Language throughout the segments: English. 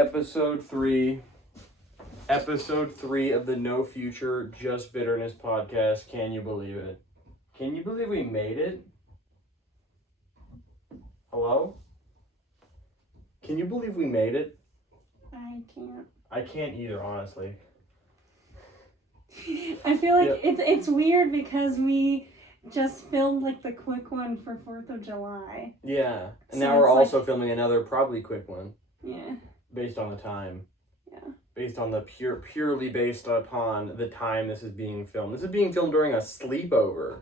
Episode 3 of the No Future, Just Bitterness podcast. Can you believe it? Can you believe we made it? Hello? Can you believe we made it? I can't. I can't either, honestly. I feel like it's weird because we just filmed like the quick one for 4th of July. Yeah. And So now we're it's also filming another probably quick one. Yeah. Based on the time. Yeah. Based on the purely based upon the time this is being filmed. This is being filmed during a sleepover.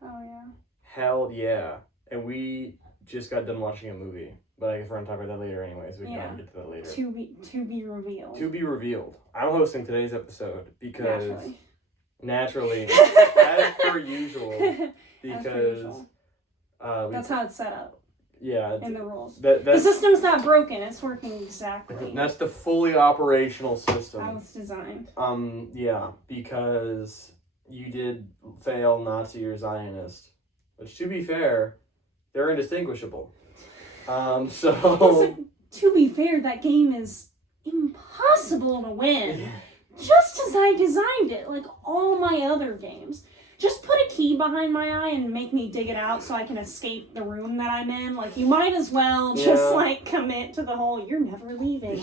Oh yeah. Hell yeah. And we just got done watching a movie. But I guess we're gonna talk about that later anyway, so we can get to that later. To be revealed. To be revealed. I'm hosting today's episode because naturally as per usual. Because that's how it's set up. Yeah. In the rules. The system's not broken, it's working exactly. That's the fully operational system. How it's designed. Yeah, because you did fail Nazi or Zionist. Which, to be fair, they're indistinguishable. Listen, to be fair, that game is impossible to win. Just as I designed it, like all my other games. Just put a key behind my eye and make me dig it out so I can escape the room that I'm in. Like, you might as well just, commit to the whole, you're never leaving.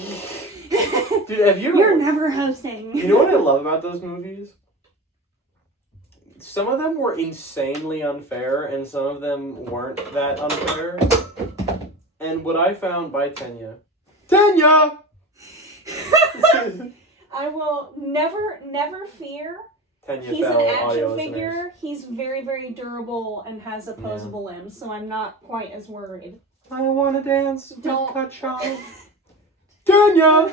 Dude, you're never hosting. You know what I love about those movies? Some of them were insanely unfair, and some of them weren't that unfair. And what I found by Tanya... I will never fear... Tanya He's an action figure. Listeners. He's very, very durable and has opposable limbs, so I'm not quite as worried. I want to dance with Ka-Chow. Tanya!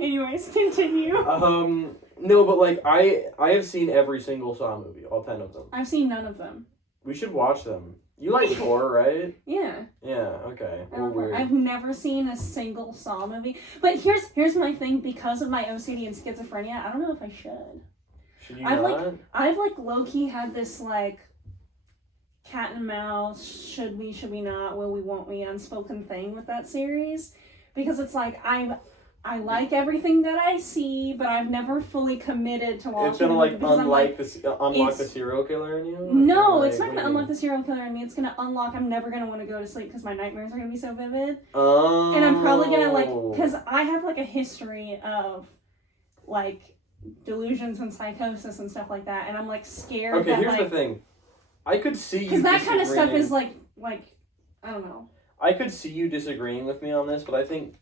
Anyways, continue. No, but like, I have seen every single Saw movie, all 10 of them. I've seen none of them. We should watch them. You like horror, right? Yeah. Yeah, okay. I've never seen a single Saw movie. But here's my thing, because of my OCD and schizophrenia, I don't know if I should. Should you not? I've low-key had this cat and mouse, should we not, will we, won't we, unspoken thing with that series. Because it's like, I like everything that I see, but I've never fully committed to watching it. It's gonna unlock the serial killer in you? No, it's not gonna unlock the serial killer in me. It's gonna unlock, I'm never gonna want to go to sleep because my nightmares are gonna be so vivid. Oh. And I'm probably gonna because I have a history of delusions and psychosis and stuff like that, and I'm scared. Okay, here's the thing. I could see you because that kind of stuff is I don't know. I could see you disagreeing with me on this, but I think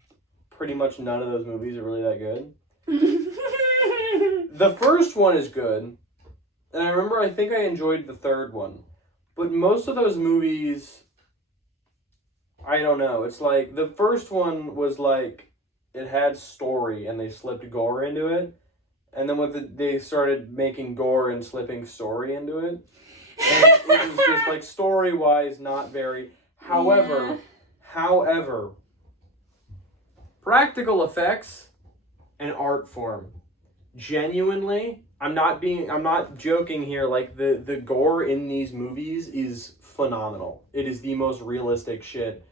pretty much none of those movies are really that good. The first one is good, and I think I enjoyed the third one, but most of those movies, I don't know. It's the first one was it had story and they slipped gore into it, and then they started making gore and slipping story into it, and it was just story wise not very. However, practical effects and art form. Genuinely, I'm not joking here, the gore in these movies is phenomenal. It is the most realistic shit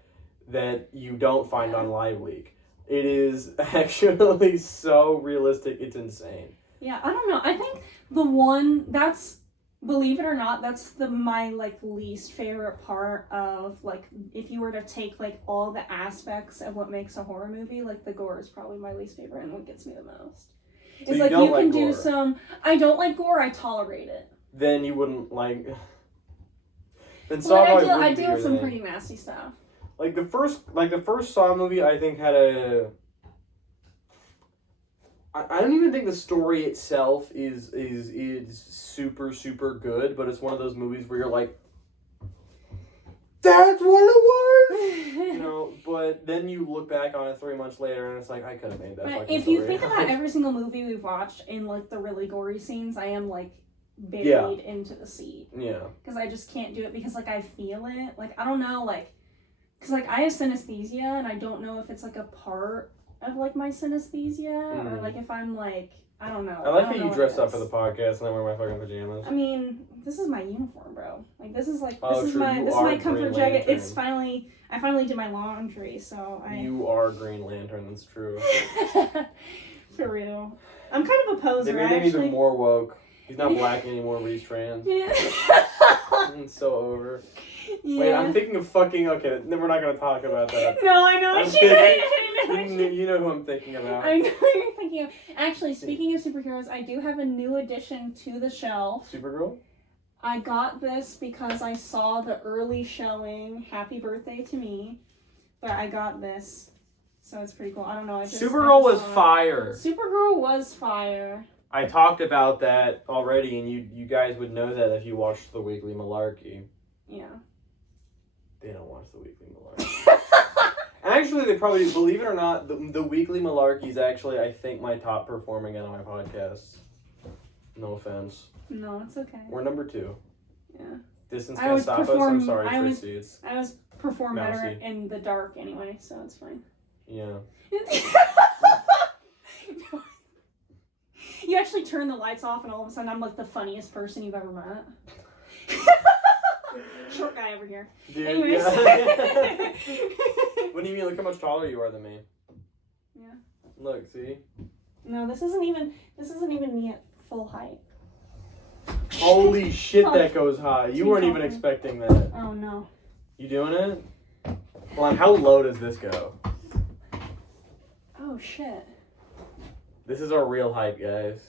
that you don't find on Live Leak. It is actually so realistic, it's insane. Yeah, I don't know. I think the one that's, believe it or not, that's my least favorite part of if you were to take all the aspects of what makes a horror movie, the gore is probably my least favorite and what gets me the most. So it's you can do some. I don't like gore. I tolerate it. Then you wouldn't like. Then I deal with some pretty nasty stuff. The first Saw movie, I think had a. I don't even think the story itself is super, super good, but it's one of those movies where you're like, that's what it was! But then you look back on it 3 months later and it's I could have made that fucking if story. you think about every single movie we've watched in the really gory scenes, I am buried into the seat. Yeah. Because I just can't do it because I feel it. I don't know, because I have synesthesia and I don't know if it's a part of my synesthesia or if I'm I don't know. I like don't how know you what dress it up for is. the podcast and I wear my fucking pajamas. I mean, this is my uniform, bro. Like this is Oh, this is true. my You this is are my Green comfort jacket. Lantern. I finally did my laundry, so You are Green Lantern, that's true. For real. I'm kind of a poser. They made him even more woke. He's not black anymore, but he's trans. Yeah. It's so over. Yeah. Wait, I'm thinking of fucking. Okay, then we're not gonna talk about that. No, I know. You know who I'm thinking about. I know who you're thinking of. Actually, speaking of superheroes, I do have a new addition to the shelf. Supergirl? I got this because I saw the early showing Happy Birthday to Me, but I got this, so it's pretty cool. I don't know. Supergirl was fire. Supergirl was fire. I talked about that already, and you guys would know that if you watched the Weekly Malarkey. Yeah. They don't watch the Weekly Malarkey. Actually, they probably, believe it or not, the Weekly Malarkey is actually, I think, my top performing out of my podcasts. No offense. No, it's okay. We're number 2. Yeah. Distance can't stop us. I'm sorry, I Trixie. always perform better Mousy. in the dark anyway, so it's fine. Yeah. You actually turn the lights off and all of a sudden I'm like the funniest person you've ever met. Short guy over here. Dude, Anyways. yeah. What do you mean? Look how much taller you are than me. Yeah. Look, see? No, this isn't even me at full height. Holy shit, that goes high. You weren't even expecting that. Oh no. You doing it? Hold on, how low does this go? Oh shit. This is our real height, guys.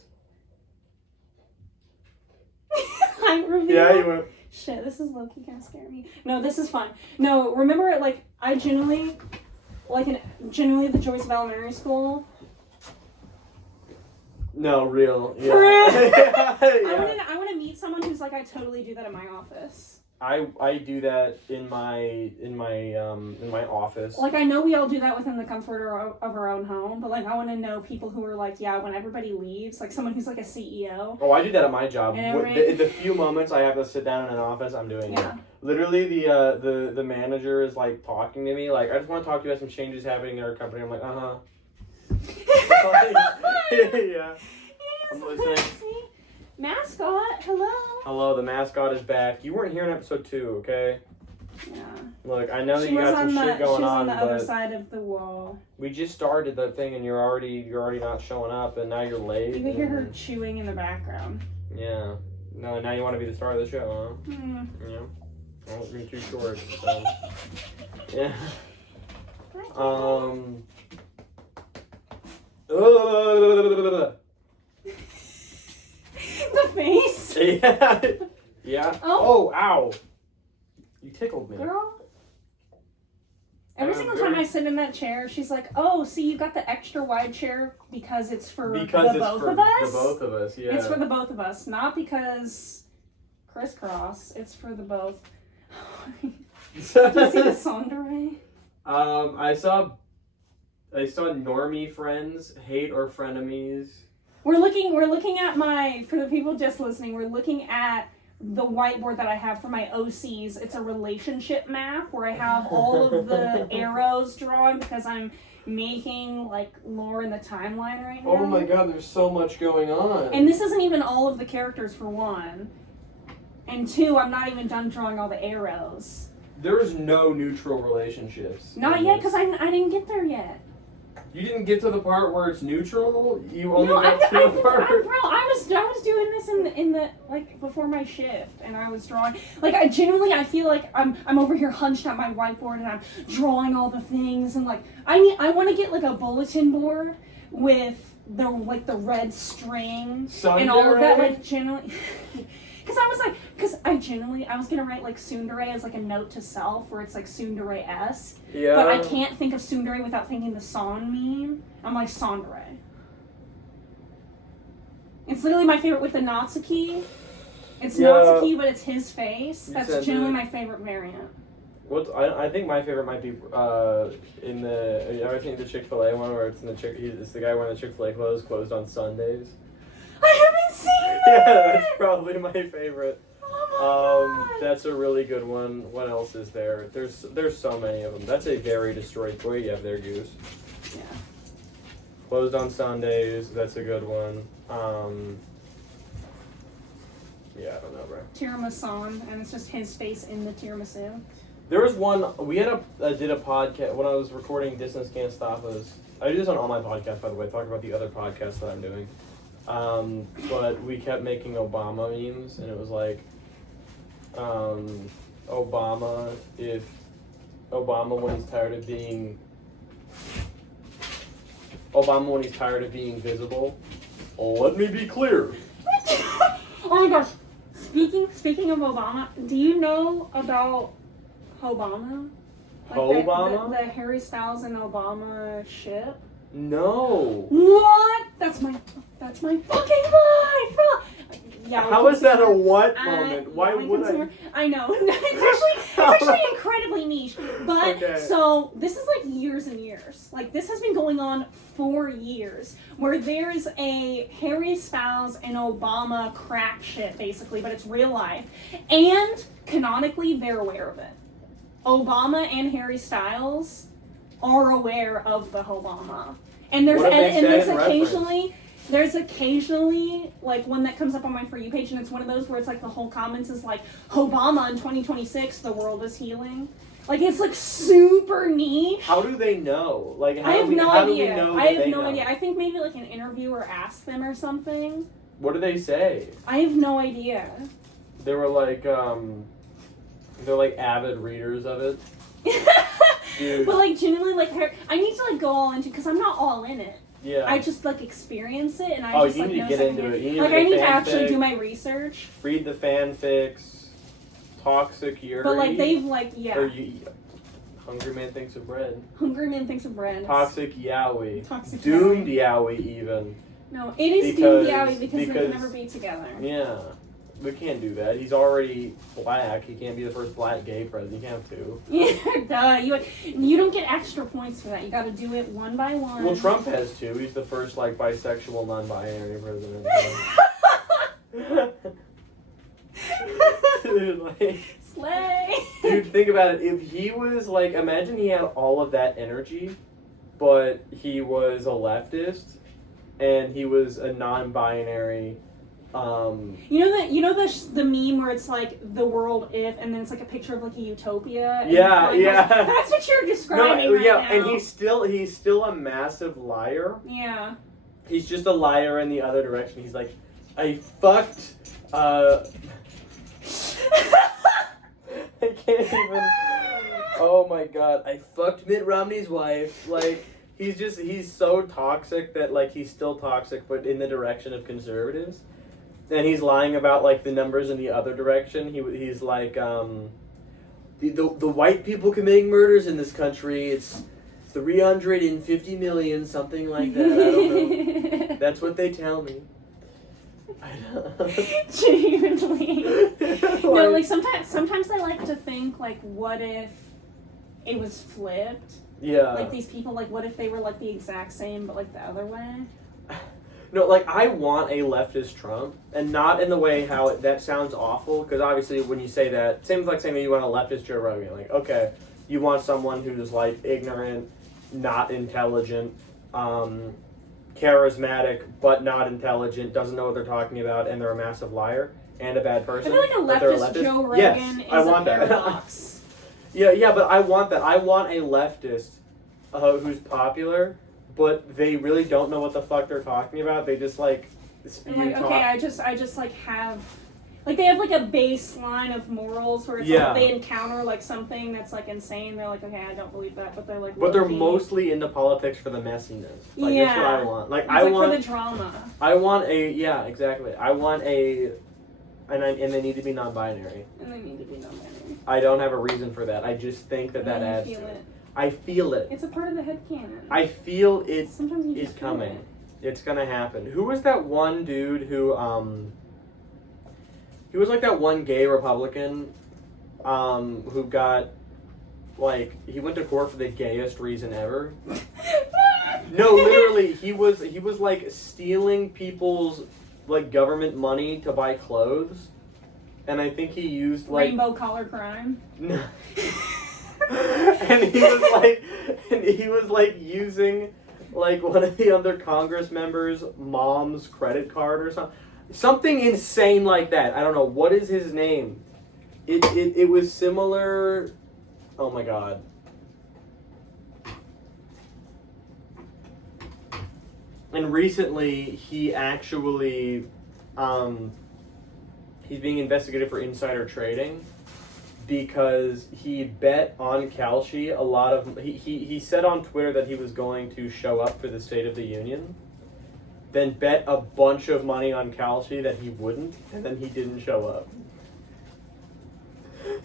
Height reveal? Yeah, you went. Shit, this is low-key kind of scary me. No, this is fun. No, remember, like, I genuinely the joys of elementary school. No, real. Yeah. For real? Yeah. I want to meet someone who's like, I totally do that in my office. I do that in my office. Like, I know we all do that within the comfort of our own home, but like, I want to know people who are like, yeah, when everybody leaves, like someone who's like a CEO. Oh, I do that at my job. And The few moments I have to sit down in an office, I'm doing Yeah. it. Literally, the manager is like talking to me, like, I just want to talk to you about some changes happening in our company. I'm like, yeah. I'm listening. Mascot, hello. Hello, the mascot is back. You weren't here in episode 2, okay? Yeah. Look, I know that you got some shit going she was on, the other but side of the wall. we just started that thing, and you're already not showing up, and now you're late. You can hear her chewing in the background. Yeah. No, now you want to be the star of the show, huh? Mm. Yeah. Well, you're too short. So. Yeah. The face. Yeah. Yeah. Oh. Oh, ow. You tickled me. Girl. Every single time I sit in that chair, she's like, "Oh, see, you got the extra wide chair because it's for the both of us. The both of us, yeah. It's for the both of us, not because crisscross. It's for the both." Did you see the Sondere? I saw normie friends hate or frenemies. We're looking at for the people just listening, we're looking at the whiteboard that I have for my OCs. It's a relationship map where I have all of the arrows drawn because I'm making like lore in the timeline right now. Oh my god, there's so much going on. And this isn't even all of the characters for 1. And 2, I'm not even done drawing all the arrows. There's no neutral relationships. Not yet, because I didn't get there yet. You didn't get to the part where it's neutral? You only No, got to the part. bro, I was doing this in the like before my shift, and I was drawing. Like I feel like I'm over here hunched at my whiteboard, and I'm drawing all the things, and like I want to get like a bulletin board with the red string Sunday, and all of that, like generally. Because I was gonna write like tsundere as like a note to self, where it's like tsundere-esque. Yeah. But I can't think of tsundere without thinking the son meme. I'm like Sondere. It's literally my favorite with the Natsuki. It's Natsuki, but it's his face. That's generally my favorite variant. I think my favorite might be in the. You ever seen the Chick-fil-A one where it's the guy wearing the Chick-fil-A clothes closed on Sundays? I haven't seen that! Yeah, that's probably my favorite. Oh my God. That's a really good one. What else is there? There's so many of them. That's a very destroyed toy you have there, Goose. Yeah. Closed on Sundays. That's a good one. Yeah, I don't know, bro. Tiramisu, and it's just his face in the tiramisu. There was one, we did a podcast, when I was recording Distance Can't Stop Us. I do this on all my podcasts, by the way, talk about the other podcasts that I'm doing. But we kept making Obama memes, and it was like, Obama when he's tired of being visible. Oh, let me be clear. Oh my gosh. Speaking of Obama, do you know about Obama? Obama? The Harry Styles and Obama ship? No. What? That's my fucking life. Yeah. How is that a what moment? Why would I? I know. It's actually incredibly niche. But okay. So this is like years and years. Like this has been going on for years, where there's a Harry Styles and Obama crack shit basically, but it's real life, and canonically they're aware of it. Obama and Harry Styles are aware of the Obama, and there's occasionally like one that comes up on my For You page, and it's one of those where it's like the whole comments is like, Obama in 2026 the world is healing. Like it's like super niche. How do they know? Like I have no idea. I have no know? idea. I think maybe like an interviewer asked them or something. What do they say? I have no idea. They were like they're like avid readers of it. Dude. But like genuinely like I need to like go all into, because I'm not all in it. Yeah. I just like experience it, and I just you like need know to get into it. Like I need to actually do my research. Read the fanfics. Toxic Yuri. But like they've like Hungry Man Thinks of Bread. Hungry Man Thinks of Bread. Toxic Yaoi. Toxic Doomed Yaoi even. No, it is Doomed Yaoi because they can never be together. Yeah. We can't do that. He's already black. He can't be the first black gay president. You have to. Yeah, duh. You don't get extra points for that. You got to do it one by one. Well, Trump has too. He's the first like bisexual, non-binary president. Dude, like, slay. Dude, think about it. If he was like, imagine he had all of that energy, but he was a leftist, and he was a non-binary. You know the meme where it's like the world if, and then it's like a picture of like a utopia. And Yeah. That's what you're describing right now. And he's still a massive liar. Yeah. He's just a liar in the other direction. He's like, I fucked. I can't even. Oh my god! I fucked Mitt Romney's wife. Like he's so toxic that like he's still toxic, but in the direction of conservatives. And he's lying about like the numbers in the other direction. He's like the white people committing murders in this country. It's 350 million, something like that. I don't know. That's what they tell me. I don't. Genuinely. No, like sometimes I like to think like, what if it was flipped? Yeah. Like these people, like what if they were like the exact same but like the other way? No, like, I want a leftist Trump, and not in the way how that sounds awful, because obviously when you say that, same as like saying that you want a leftist Joe Rogan, like, okay, you want someone who's like ignorant, not intelligent, charismatic, but not intelligent, doesn't know what they're talking about, and they're a massive liar, and a bad person. I feel like a leftist Joe Rogan yes, is I want a paradox. Yeah, but I want that. I want a leftist who's popular, but they really don't know what the fuck they're talking about. They just like spew like, talk. okay, I just like have like they have like a baseline of morals where it's like they encounter like something that's like insane. They're like, okay, I don't believe that, but they're like. But they're mostly into politics for the messiness. Like that's what I want. Like I want for the drama. I want exactly. I want and they need to be non-binary. And they need to be non-binary. I don't have a reason for that. I just think that adds to it. I feel it. It's a part of the headcanon. I feel it is coming. It's gonna happen. Who was that one dude who he was like that one gay Republican who got like he went to court for the gayest reason ever. No, literally, he was like stealing people's like government money to buy clothes. And I think he used like rainbow collar crime. No. and he was like using like one of the other Congress members' mom's credit card or something. Something insane like that. I don't know. What is his name? It was similar. Oh my god. And recently, he actually, he's being investigated for insider trading because he bet on Kalshi a lot of... He said on Twitter that he was going to show up for the State of the Union, then bet a bunch of money on Kalshi that he wouldn't, and then he didn't show up.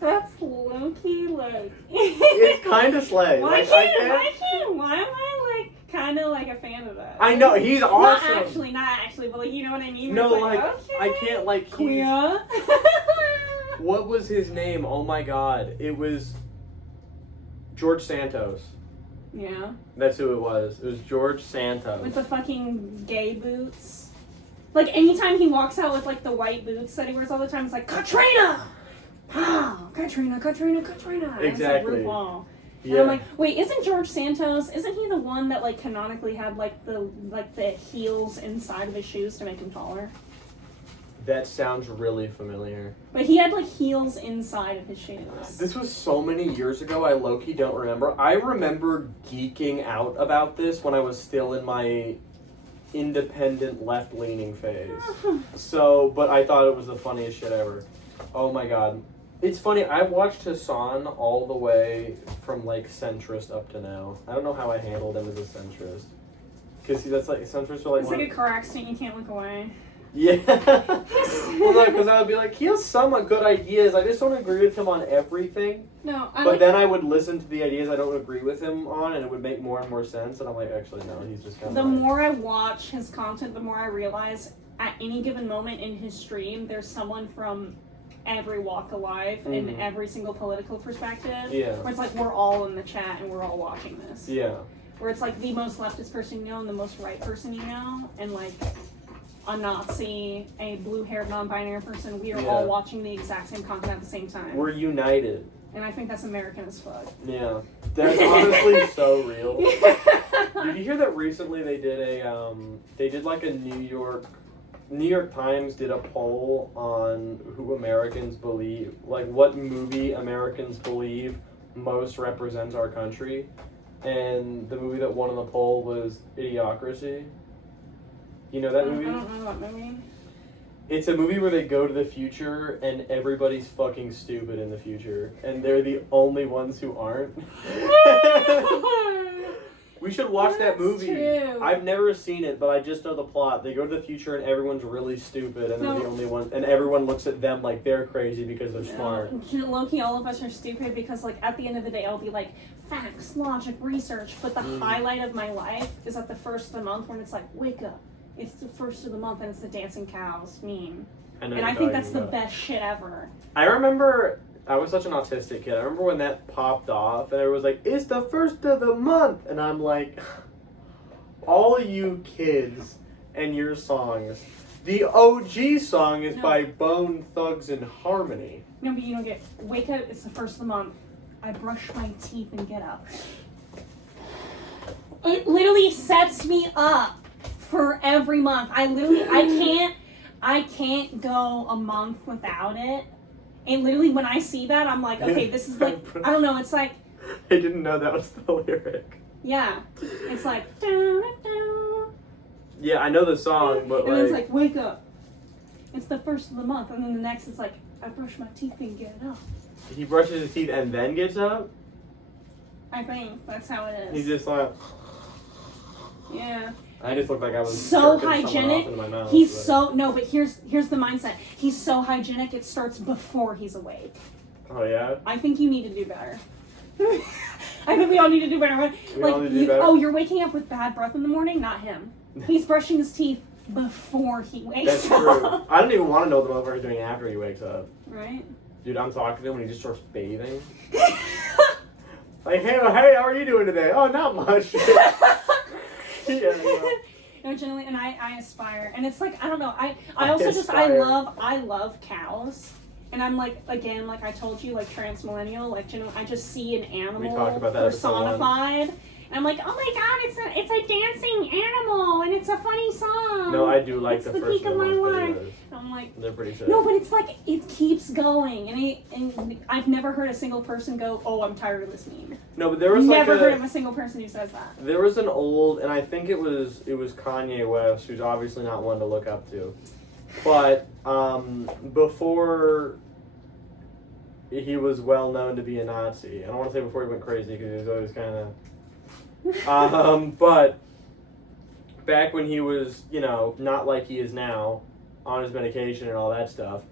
That's low-key, like... It's kind of slay. Why am I, like, kind of, like, a fan of that? I know, he's awesome. Not actually, but, like, you know what I mean? No, it's like, okay, I can't, like, queer. What was his name? Oh my god. It was George Santos. Yeah. That's who it was. It was George Santos. With the fucking gay boots. Like, anytime he walks out with, like, the white boots that he wears all the time, it's like, Katrina! Pow! Katrina, Katrina, Katrina! Exactly. It's like RuPaul. Yeah. And I'm like, wait, isn't George Santos, isn't he the one that, like, canonically had, like, the heels inside of his shoes to make him taller? That sounds really familiar. But he had, like, heels inside of his shoes. This was so many years ago, I low-key don't remember. I remember geeking out about this when I was still in my independent left-leaning phase. So, but I thought it was the funniest shit ever. Oh my god. It's funny, I watched Hassan all the way from, like, centrist up to now. I don't know how I handled him as a centrist. Because that's, like, centrist are, like... It's like a car accident, you can't look away. Yeah. Well, no, because I would be like, he has somewhat good ideas. I just don't agree with him on everything. No, But then I would listen to the ideas I don't agree with him on, and it would make more and more sense. And I'm like, actually, no, he's just kind of... The more I watch his content, the more I realize at any given moment in his stream, there's someone from every walk of life and every single political perspective. Yeah. Where it's like, we're all in the chat and we're all watching this. Yeah. Where it's like the most leftist person you know and the most right person you know, and like a Nazi, a blue-haired non-binary person, we are all watching the exact same content at the same time. We're united. And I think that's American as fuck. Yeah. That's honestly so real. Did you hear that recently they did like a New York Times did a poll on who Americans believe, like what movie Americans believe most represents our country, and the movie that won in the poll was Idiocracy. You know that movie? I don't know that movie. It's a movie where they go to the future and everybody's fucking stupid in the future, and they're the only ones who aren't. We should watch that movie. True. I've never seen it, but I just know the plot. They go to the future and everyone's really stupid, and they're the only one, and everyone looks at them like they're crazy because they're smart. Low-key, all of us are stupid because, like, at the end of the day, I'll be like, facts, logic, research, but the highlight of my life is at the first of the month when it's like, wake up. It's the first of the month and it's the dancing cows meme. And I think that's the best shit ever. I remember, I was such an autistic kid. I remember when that popped off and everyone was like, it's the first of the month. And I'm like, all you kids and your songs. The OG song is by Bone Thugs and Harmony. No, but you don't get, wake up, it's the first of the month. I brush my teeth and get up. It literally sets me up for every month. I can't go a month without it. And literally when I see that, I'm like, okay, this is like, I don't know, it's like... I didn't know that was the lyric. Yeah. It's like... Dun, dun. Yeah, I know the song, but and then it's like, wake up. It's the first of the month. And then the next is like, I brush my teeth and get up. He brushes his teeth and then gets up? I think that's how it is. He's just like... Yeah. I just looked like I was so hygienic. Into my mouth, but here's the mindset. He's so hygienic it starts before he's awake. Oh yeah? I think you need to do better. I think we all need to do better. Better? You're waking up with bad breath in the morning, not him. He's brushing his teeth before he wakes That's up. true. I don't even want to know what the motherfucker's doing after he wakes up. Right? Dude, I'm talking to him when he just starts bathing. Like, hey, how are you doing today? Oh, not much. No, generally, and I aspire, and it's like, I don't know, I also just, I love cows, and I'm like, again, like I told you, like trans millennial, like, you know, I just see an animal we talked about that personified, And I'm like, oh my god, it's a dancing animal, and it's a funny song. No, I do like it's the the first peak of my life. videos. I'm like, They're pretty sick. no, but it's like it keeps going, and I've never heard a single person go, "Oh, I'm tired of this meme." No, but there was never heard of a single person who says that. There was an old, and I think it was Kanye West, who's obviously not one to look up to, but before he was well known to be a Nazi. I don't want to say before he went crazy because he was always kind of, but back when he was, you know, not like he is now, on his medication and all that stuff,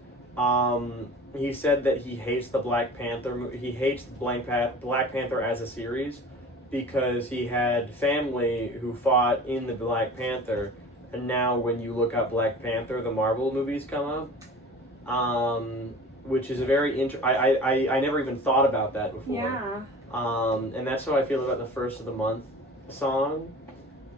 he said that he hates the Black Panther. He hates Black Panther as a series because he had family who fought in the Black Panther, and now when you look up Black Panther, the Marvel movies come up, which is a very I never even thought about that before. Yeah. And that's how I feel about the First of the Month song.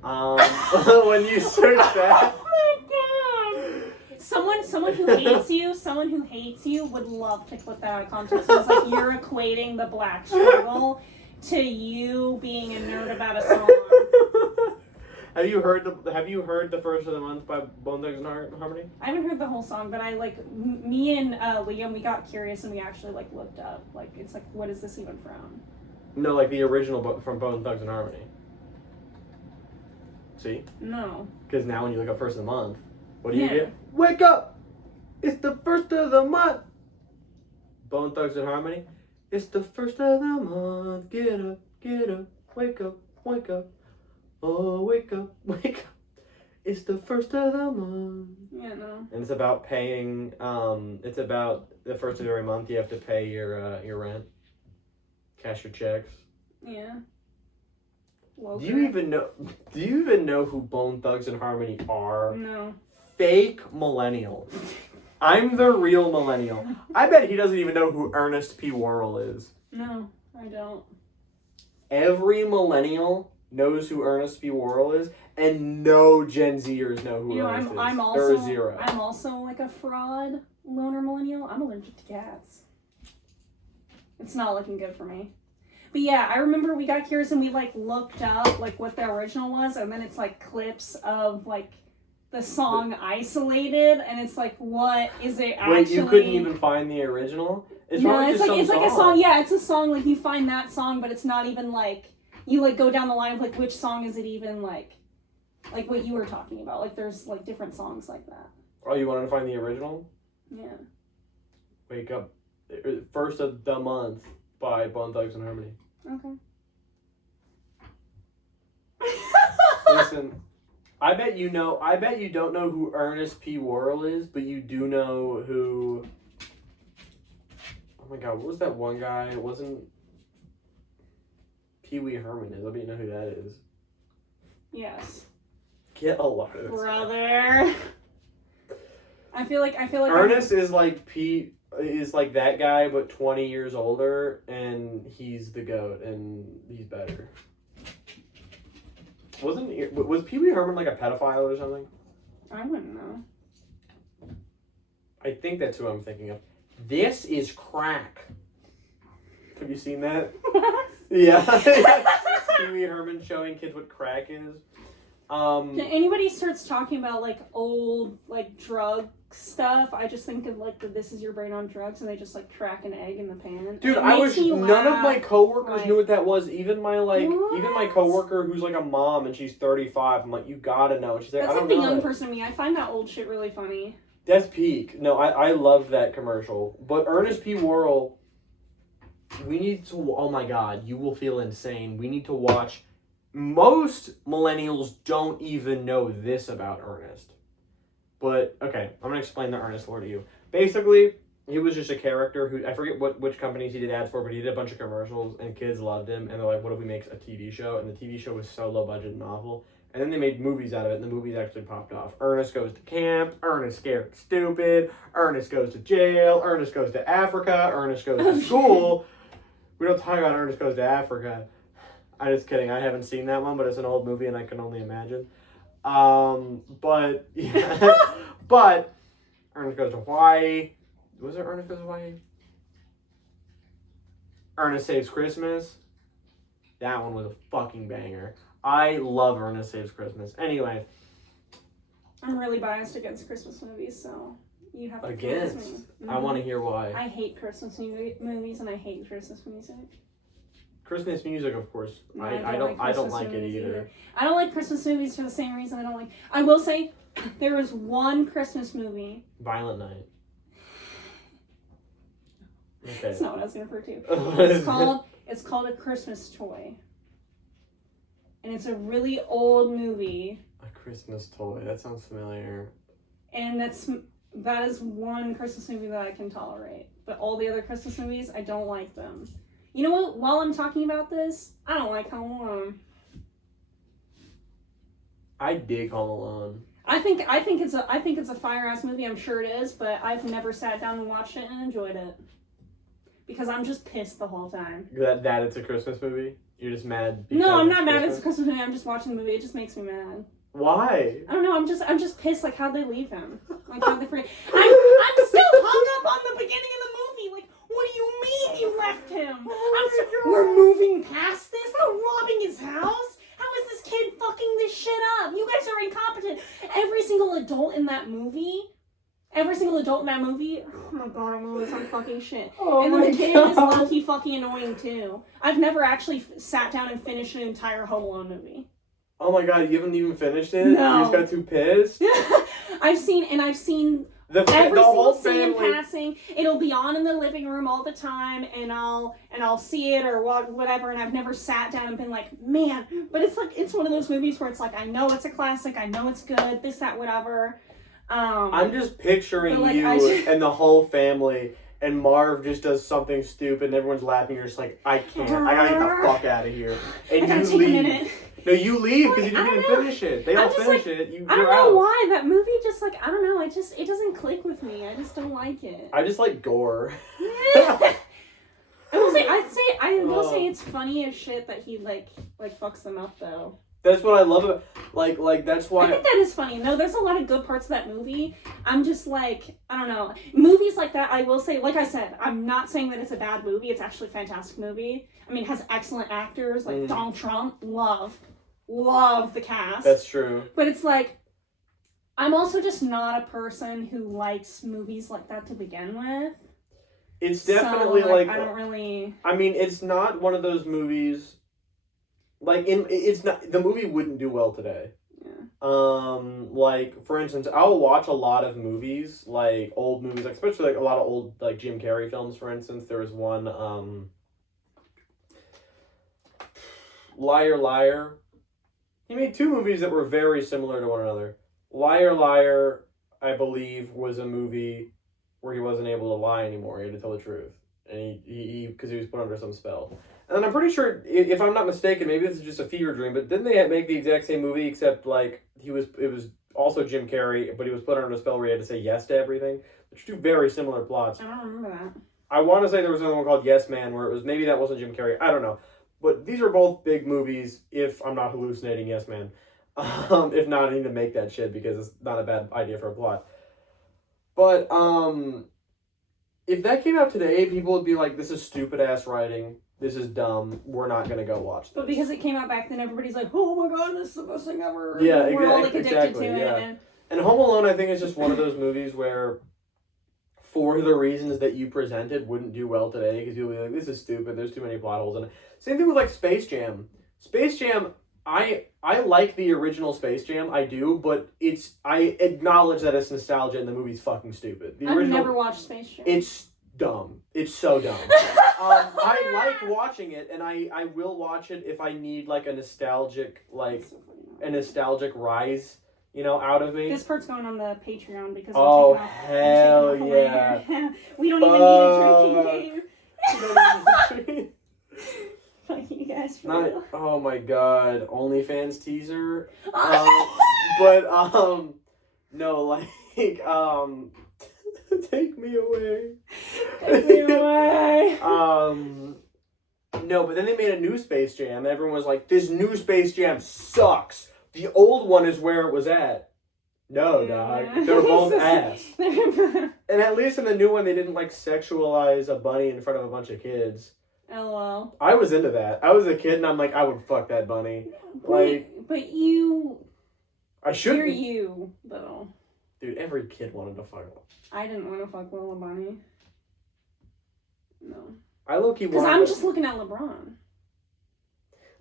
When you search that. Oh my god! Someone who hates you would love to clip that out of context. It's like you're equating the black struggle to you being a nerd about a song. Have you heard the First of the Month by Bone Thugs and Harmony? I haven't heard the whole song, but I me and Liam, we got curious and we actually looked up. It's like, what is this even from? No, like the original from Bone Thugs and Harmony. See? No. Because now when you look up First of the Month, what do you Yeah. get? Wake up! It's the first of the month! Bone Thugs and Harmony. It's the first of the month. Get up, wake up, wake up. Oh, wake up, wake up. It's the first of the month. Yeah, no. And it's about paying, it's about the first of every month you have to pay your rent. Cash your checks. Yeah. Do you even know who Bone Thugs and Harmony are? No. Fake millennial. I'm the real millennial. I bet he doesn't even know who Ernest P. Worrell is. No, I don't. Every millennial knows who Ernest P. Worrell is, and no Gen Zers know who Ernest is. I'm zero. I'm also like a fraud loner millennial. I'm allergic to cats. It's not looking good for me. But yeah, I remember we got curious and we looked up what the original was, and then it's clips of the song isolated, and it's what is it actually? Wait, you couldn't even find the original? It's no, it's like a song. Yeah, it's a song. You find that song, but it's not even you go down the line of which song is it even like what you were talking about. There's different songs like that. Oh, you wanted to find the original? Yeah. Wake up, First of the Month by Bone Thugs and Harmony. Okay. Listen, I bet you don't know who Ernest P. Worrell is, but you do know who. Oh my God, what was that one guy? It wasn't Pee Wee Herman. I bet you know who that is. Yes. Get a lot of this, brother. I feel like Ernest is like that guy, but 20 years older, and he's the GOAT, and he's better. Was Pee Wee Herman a pedophile or something? I wouldn't know. I think that's who I'm thinking of. This is crack. Have you seen that? Yeah. Pee Wee Herman showing kids what crack is. Anybody starts talking about old drug stuff, I just think of the This Is Your Brain on Drugs, and they just crack an egg in the pan. Dude, none of my coworkers knew what that was. Even my coworker who's a mom and she's 35. I'm like, you gotta know. She's like, that's I don't the know. young person in me. I find that old shit really funny. That's peak. No, I loved that commercial. But Ernest P. Worrell, we need to. Oh my God, you will feel insane. We need to watch. Most millennials don't even know this about Ernest. But, okay, I'm going to explain the Ernest lore to you. Basically, he was just a character who, I forget which companies he did ads for, but he did a bunch of commercials, and kids loved him, and they're like, what if we make a TV show? And the TV show was so low budget and awful. And then they made movies out of it, and the movies actually popped off. Ernest Goes to Camp, Ernest Scared Stupid, Ernest Goes to Jail, Ernest Goes to Africa, Ernest Goes to School. We don't talk about Ernest Goes to Africa. I'm just kidding. I haven't seen that one, but it's an old movie, and I can only imagine. But yeah, but Ernest Goes to Hawaii. Was there Ernest Goes to Hawaii? Ernest Saves Christmas. That one was a fucking banger. I love Ernest Saves Christmas. Anyway. I'm really biased against Christmas movies, so you have to convince me. Mm-hmm. I want to hear why. I hate Christmas movies, and I hate Christmas music. Christmas music, of course. No, I don't like it either. I don't like Christmas movies for the same reason I don't like. I will say, there is one Christmas movie. Violent Night. Okay. That's not what I was going to refer to. It's called A Christmas Toy. And it's a really old movie. A Christmas Toy. That sounds familiar. And that is one Christmas movie that I can tolerate. But all the other Christmas movies, I don't like them. You know what? While I'm talking about this, I don't like Home Alone. I dig Home Alone. I think it's a fire ass movie. I'm sure it is, but I've never sat down and watched it and enjoyed it because I'm just pissed the whole time. That it's a Christmas movie? You're just mad? No, I'm not mad. It's a Christmas movie. I'm just watching the movie. It just makes me mad. Why? I don't know. I'm just pissed. Like, how'd they leave him? Like, how'd they forget? I'm still hung up on the beginning of the movie. Like, what do you mean you left him? We're moving past this. They're robbing his house. How is this kid fucking this shit up? You guys are incompetent. Every single adult in that movie. Oh my god, I'm always on fucking shit. Oh, and then the kid is low-key fucking annoying too. I've never actually sat down and finished an entire Home Alone movie. Oh my god, you haven't even finished it? No. You just got too pissed? I've seen every single scene in passing. It'll be on in the living room all the time, and I'll see it or whatever. And I've never sat down and been like, man. But it's one of those movies where it's like, I know it's a classic, I know it's good, this, that, whatever. I'm just picturing you and the whole family, and Marv just does something stupid, and everyone's laughing. You're just like, I can't. I gotta get the fuck out of here. And I gotta take a minute. No, you leave because you didn't finish it. They don't finish it. You're out. I don't know why that movie just I don't know. It doesn't click with me. I just don't like it. I just like gore. I will say it's funny as shit that he like fucks them up though. That's what I love about like that's why I think that is funny. No, there's a lot of good parts of that movie. I'm just like, I don't know. Movies like that, I will say, like I said, I'm not saying that it's a bad movie. It's actually a fantastic movie. I mean, it has excellent actors like Donald Trump. Love the cast. That's true. But it's like, I'm also just not a person who likes movies like that to begin with. It's definitely so, I don't really. I mean, it's not one of those movies. It's not, the movie wouldn't do well today. Yeah. Like, for instance, I'll watch a lot of movies, like old movies, like especially like a lot of old like Jim Carrey films. For instance, there was one Liar Liar. He made two movies that were very similar to one another. Liar Liar, I believe, was a movie where he wasn't able to lie anymore. He had to tell the truth, and he because he was put under some spell. And I'm pretty sure, if I'm not mistaken, maybe this is just a fever dream, but didn't they make the exact same movie, except, like, it was also Jim Carrey, but he was put under a spell where he had to say yes to everything? Which are two very similar plots. I don't remember that. I want to say there was another one called Yes Man, where it was, maybe that wasn't Jim Carrey, I don't know. But these are both big movies, if I'm not hallucinating Yes Man. If not, I need to make that shit, because it's not a bad idea for a plot. But, if that came out today, people would be like, this is stupid-ass writing. This is dumb. We're not going to go watch this. But because it came out back then, everybody's like, oh my god, this is the best thing ever. Yeah, we're all like addicted to it. Yeah. And Home Alone, I think, is just one of those movies where, for the reasons that you presented, wouldn't do well today. Because you'll be like, this is stupid. There's too many plot holes in it. Same thing with, like, Space Jam. Space Jam, I like the original Space Jam. I do. But I acknowledge that it's nostalgia and the movie's fucking stupid. I've never watched Space Jam. It's dumb. It's so dumb. I like watching it, and I will watch it if I need like a nostalgic rise, out of me. This part's going on the Patreon because hell yeah. We don't even need a drinking game. Fuck you guys for real. Oh my god, OnlyFans teaser. No, like take me away. Take me away. No, but then they made a new Space Jam. And everyone was like, this new Space Jam sucks. The old one is where it was at. No, dog. They're both ass. And at least in the new one, they didn't, like, sexualize a bunny in front of a bunch of kids. LOL. I was into that. I was a kid, and I'm like, I would fuck that bunny. Like, but you. I shouldn't. You're you, though. Dude, every kid wanted to fuck him. I didn't want to fuck Lil Bunny. No. I low-key because I'm just looking at LeBron.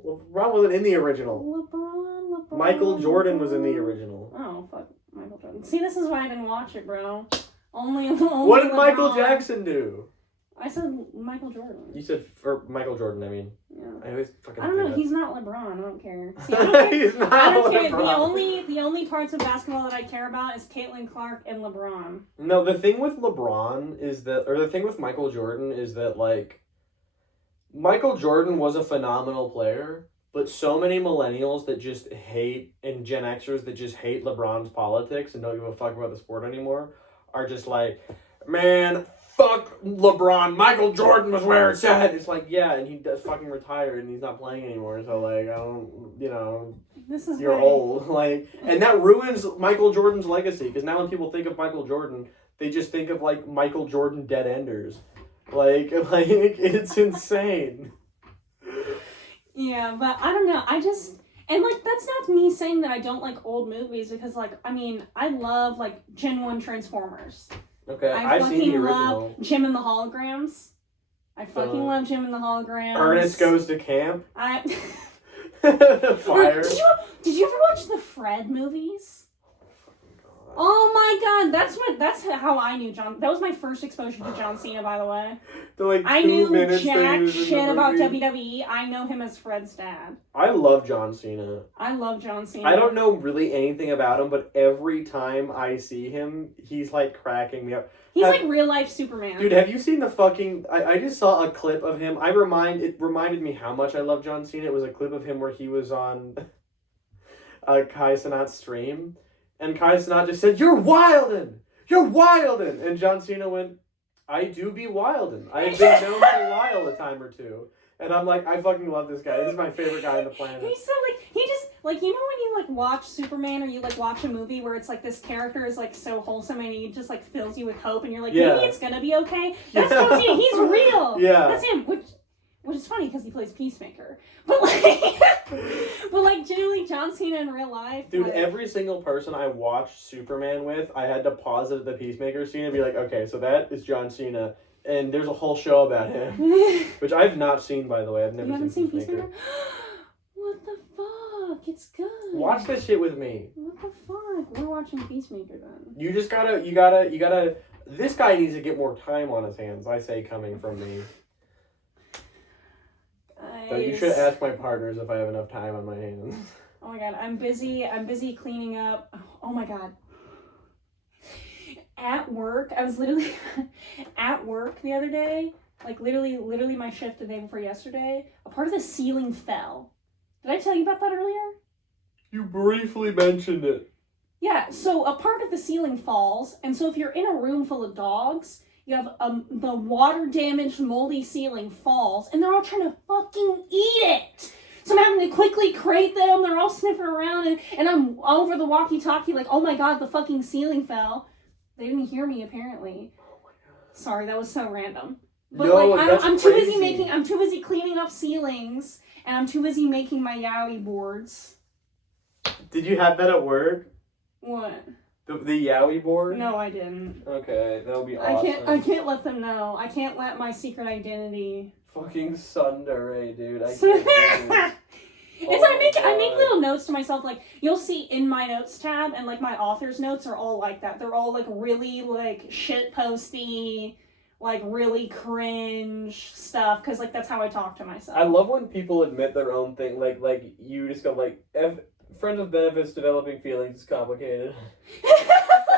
LeBron wasn't in the original. LeBron. Michael Jordan was in the original. Oh, fuck Michael Jordan. See, this is why I didn't watch it, bro. Only what did LeBron. Michael Jackson do? I said Michael Jordan. You said, or Michael Jordan, I mean. Yeah. I always fucking I don't know. that. He's not LeBron. I don't care. See, I don't care. He's not I don't care. LeBron. The only parts of basketball that I care about is Caitlin Clark and LeBron. No, the thing with LeBron is that, or the thing with Michael Jordan is that, like, Michael Jordan was a phenomenal player, but so many millennials that just hate, and Gen Xers that just hate LeBron's politics and don't give a fuck about the sport anymore are just like, man, fuck LeBron. Michael Jordan was where it's at. It's like, yeah, and he fucking retired and he's not playing anymore. So, like, I don't, you know, you're old. Like, and that ruins Michael Jordan's legacy because now when people think of Michael Jordan, they just think of, like, Michael Jordan dead enders. Like it's insane. Yeah, but I don't know. And, like, that's not me saying that I don't like old movies because, like, I mean, I love, like, Gen 1 Transformers. Okay, I I've seen the original. love Jim and the Holograms. I fucking love Jim and the Holograms. Ernest Goes to Camp. Fire. Did you ever watch the Fred movies? Oh my god, that's how I knew John. That was my first exposure to John Cena, by the way. I knew jack shit about WWE. I know him as Fred's dad. I love John Cena. I love John Cena. I don't know really anything about him, but every time I see him, he's like cracking me up. He's like real life Superman. Dude, have you seen the fucking... I just saw a clip of him. It reminded me how much I love John Cena. It was a clip of him where he was on Kai Cenat's stream. And Kai Cenat just said, "You're wildin'! You're wildin'!" And John Cena went, "I do be wildin'. I've been known to wild a time or two." And I'm like, I fucking love this guy. This is my favorite guy on the planet. He's so, like, he just, like, you know when you, like, watch Superman or you, like, watch a movie where it's, like, this character is, like, so wholesome and he just, like, fills you with hope and you're like, maybe it's gonna be okay? That's John Cena. He's real. Yeah. That's him, which is funny because he plays Peacemaker. But, like, genuinely, John Cena in real life. Dude, like, every single person I watched Superman with, I had to pause it at the Peacemaker scene and be like, okay, so that is John Cena. And there's a whole show about him. Which I've not seen, by the way. I've never seen Peacemaker. What the fuck? It's good. Watch this shit with me. What the fuck? We're watching Peacemaker then. You just gotta... This guy needs to get more time on his hands, I say, coming from me. So you should ask my partners if I have enough time on my hands. Oh my god, I'm busy cleaning up. Oh my god. At work, I was literally at work the other day, like literally my shift the day before yesterday, a part of the ceiling fell. Did I tell you about that earlier? You briefly mentioned it. Yeah, so a part of the ceiling falls, and so if you're in a room full of dogs, you have the water-damaged, moldy ceiling falls, and they're all trying to fucking eat it. So I'm having to quickly crate them. They're all sniffing around, and I'm over the walkie-talkie like, oh my god, the fucking ceiling fell. They didn't hear me, apparently. Oh my god. Sorry, that was so random. But no, like, I'm too busy cleaning up ceilings, and I'm too busy making my yaoi boards. Did you have that at work? What? The yaoi board? No, I didn't. Okay, that would be awesome. I can't let them know. I can't let my secret identity. Fucking tsundere, dude. I can't I make little notes to myself, like, you'll see in my notes tab, and, like, my author's notes are all like that. They're all, like, really, like, shitposty, like, really cringe stuff, because, like, that's how I talk to myself. I love when people admit their own thing, like, you just go, like, friends with benefits, developing feelings is complicated.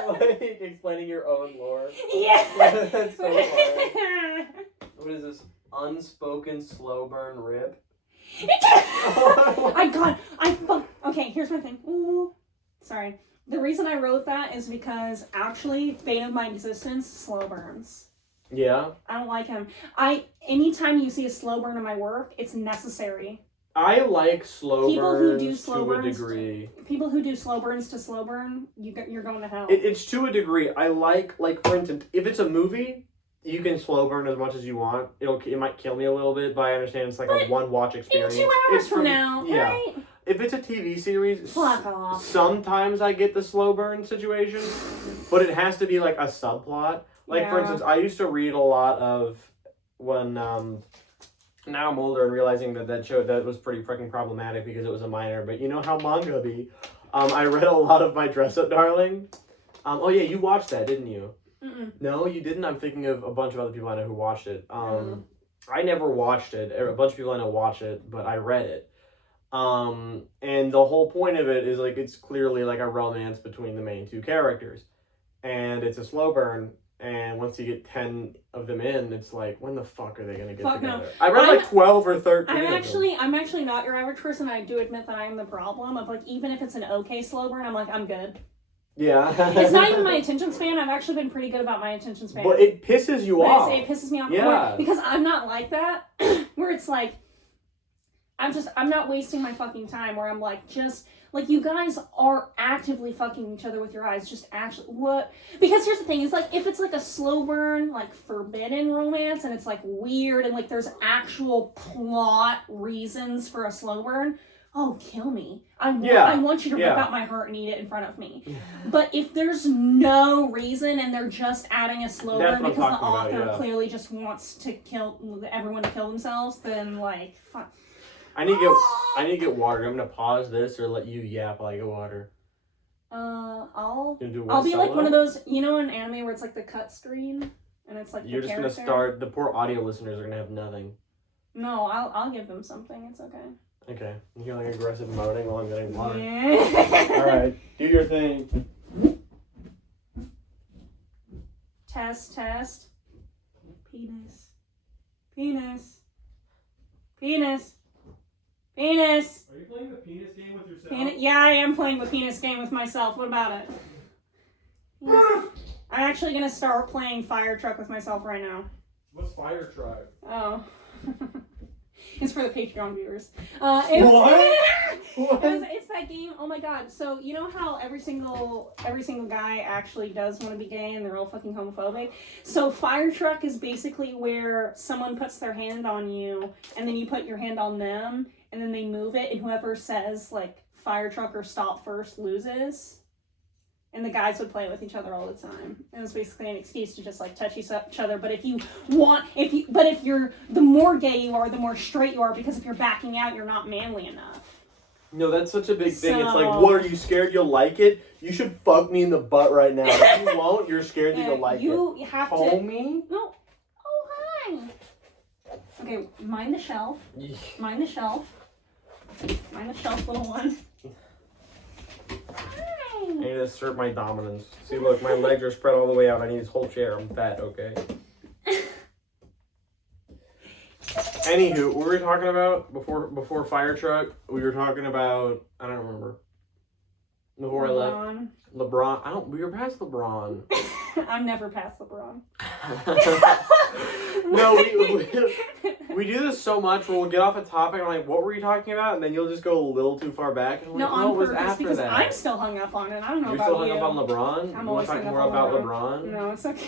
Like, explaining your own lore. Yeah. That's so hard. What is this? Unspoken slow burn rip? Okay, here's my thing. Ooh, sorry. The reason I wrote that is because actually, bane of my existence, slow burns. Yeah? I don't like him. Anytime you see a slow burn in my work, it's necessary. I like slow burns to a degree. People who do slow burns to slow burn, you're going to hell. It's to a degree. I like, for instance, if it's a movie, you can slow burn as much as you want. It might kill me a little bit, but I understand it's like But a one watch experience. In 2 hours It's from now, yeah. right? If it's a TV series, Fuck off. sometimes I get the slow burn situation, but it has to be like a subplot. Like, for instance, I used to read a lot of when, now I'm older and realizing that show, that was pretty freaking problematic because it was a minor, but you know how manga be. I read a lot of My Dress Up Darling. Oh yeah, you watched that, didn't you? Mm-mm. No, you didn't? I'm thinking of a bunch of other people I know who watched it. I never watched it. A bunch of people I know watch it, but I read it. And the whole point of it is like it's clearly like a romance between the main two characters, and it's a slow burn. And once you get 10 of them in, it's like, when the fuck are they gonna get together? No. I read like 12 or 13. I'm actually not your average person. I do admit that I am the problem of like even if it's an okay slow burn, I'm like I'm good. Yeah. It's not even my attention span. I've actually been pretty good about my attention span. But it pisses you off. It pisses me off. Yeah. Because I'm not like that. Where it's like, I'm not wasting my fucking time. Where I'm like, just, like, you guys are actively fucking each other with your eyes. Just actually, what? Because here's the thing. It's like, if it's like a slow burn, like, forbidden romance, and it's like weird, and like there's actual plot reasons for a slow burn, oh, kill me. I want you to rip out my heart and eat it in front of me. But if there's no reason and they're just adding a slow burn because the author clearly just wants to kill everyone to kill themselves, then like, fuck. I need to get water. I'm gonna pause this or let you yap while I get water. I'll be like one of those, you know, in anime where it's like the cut screen and it's like you're just gonna start. The poor audio listeners are gonna have nothing. No, I'll give them something. It's okay. Okay, you hear like aggressive moaning while I'm getting water. Yeah. All right, do your thing. Test. Penis. Penis. Penis. Penis. Are you playing the penis game with yourself? Yeah, I am playing the penis game with myself. What about it? I'm actually gonna start playing Fire Truck with myself right now. What's Fire Truck? Oh. It's for the Patreon viewers. What? It's that game. Oh my god! So you know how every single guy actually does want to be gay and they're all fucking homophobic. So Fire Truck is basically where someone puts their hand on you and then you put your hand on them and then they move it and whoever says like Fire Truck or stop first loses. And the guys would play with each other all the time. And it was basically an excuse to just like touch each other. But if you're, the more gay you are, the more straight you are, because if you're backing out, you're not manly enough. No, that's such a big thing. It's like, what, are you scared you'll like it? You should fuck me in the butt right now. If you won't, you're scared that you'll like it. You have to. Homie? No. Oh, hi. Okay, mind the shelf. Mind the shelf. Mind the shelf, little one. I need to assert my dominance. See, look, my legs are spread all the way out. I need this whole chair. I'm fat, okay? Anywho, what were we talking about before Fire Truck? We were talking about, I don't remember. Before LeBron. I left. LeBron. We were past LeBron. I'm never past LeBron. No, we do this so much where we'll get off a topic and I'm like, what were you talking about? And then you'll just go a little too far back. And no, like, on it was purpose, after because that. I'm still hung up on it. I don't know You're about you. You're still hung up on LeBron? I'm you want to talk more about LeBron? No, it's okay.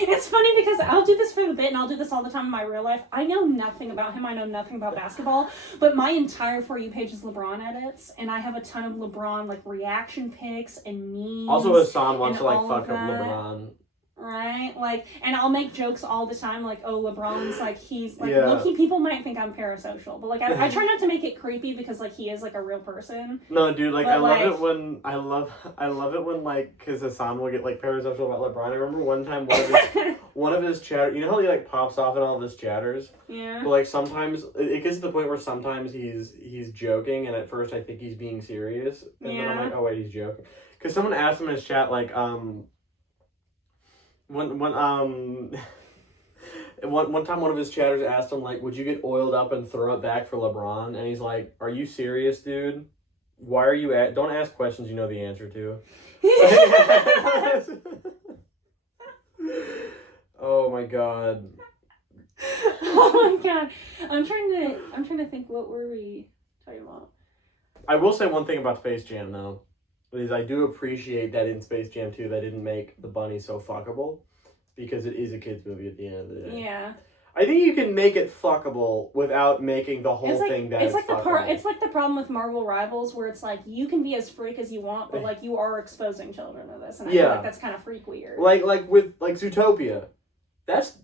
It's funny because I'll do this for a bit and I'll do this all the time in my real life. I know nothing about him. I know nothing about basketball. But my entire For You page is LeBron edits. And I have a ton of LeBron like reaction pics and memes. Also, Hassan wants to like fuck up LeBron. Right? Like, and I'll make jokes all the time, like, oh, LeBron's, like, he's, like, low-key, people might think I'm parasocial, but, like, I try not to make it creepy because, like, he is, like, a real person. No, dude, like, I love it when, like, because Hassan will get, like, parasocial about LeBron. I remember one time one of his chatter, you know how he, like, pops off in all of his chatters? Yeah. But, like, sometimes, it gets to the point where sometimes he's joking, and at first I think he's being serious, and then I'm like, oh, wait, he's joking. Because someone asked him in his chat, like, One time one of his chatters asked him, like, would you get oiled up and throw it back for LeBron? And he's like, are you serious, dude? Why are you don't ask questions you know the answer to. Oh my god. Oh my god. I'm trying to think, what were we talking about? I will say one thing about Space Jam though. Is I do appreciate that in Space Jam 2 they didn't make the bunny so fuckable. because it is a kids movie at the end of the day. Yeah. I think you can make it fuckable without making the whole thing that it's like fuckable. It's like the problem with Marvel Rivals, where it's like you can be as freak as you want, but like you are exposing children to this, and I feel like that's kind of freak weird. Like with Zootopia, that's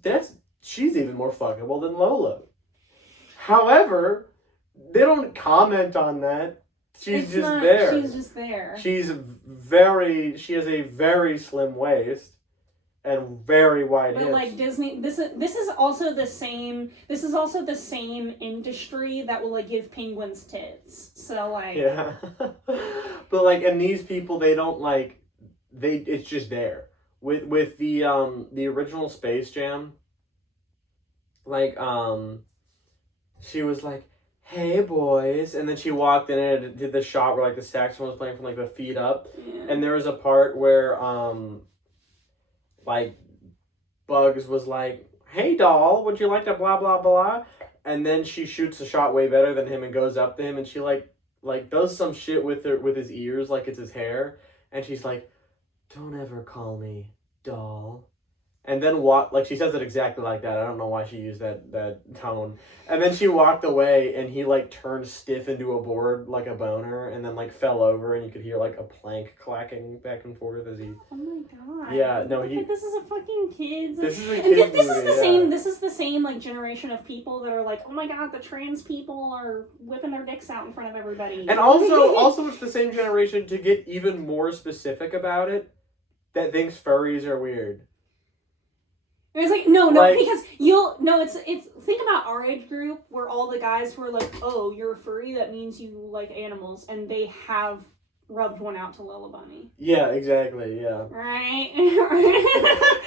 she's even more fuckable than Lola. However, they don't comment on that. She's just there. She's just there. She has a very slim waist and very wide hips. But like Disney, this is also the same. This is also the same industry that will like give penguins tits. So like yeah, but like, and these people, they don't like it's just there with the original Space Jam. Like she was like, "Hey boys," and then she walked in and it did the shot where like the saxophone was playing from like the feet up, and there was a part where like Bugs was like, "Hey doll, would you like to blah blah blah?" And then she shoots the shot way better than him and goes up to him and she like does some shit with his ears like it's his hair, and she's like, "Don't ever call me doll." And then she says it exactly like that. I don't know why she used that tone. And then she walked away, and he like turned stiff into a board like a boner, and then like fell over, and you could hear like a plank clacking back and forth as he. Oh my god. Yeah, no, this is a fucking kids. This is a kids this movie, is the same. This is the same like generation of people that are like, oh my god, the trans people are whipping their dicks out in front of everybody. And also it's the same generation, to get even more specific about it, that thinks furries are weird. It's like no, because it's think about our age group where all the guys who are like, oh, you're a furry, that means you like animals, and they have rubbed one out to Lola Bunny. Yeah, exactly. Yeah. Right.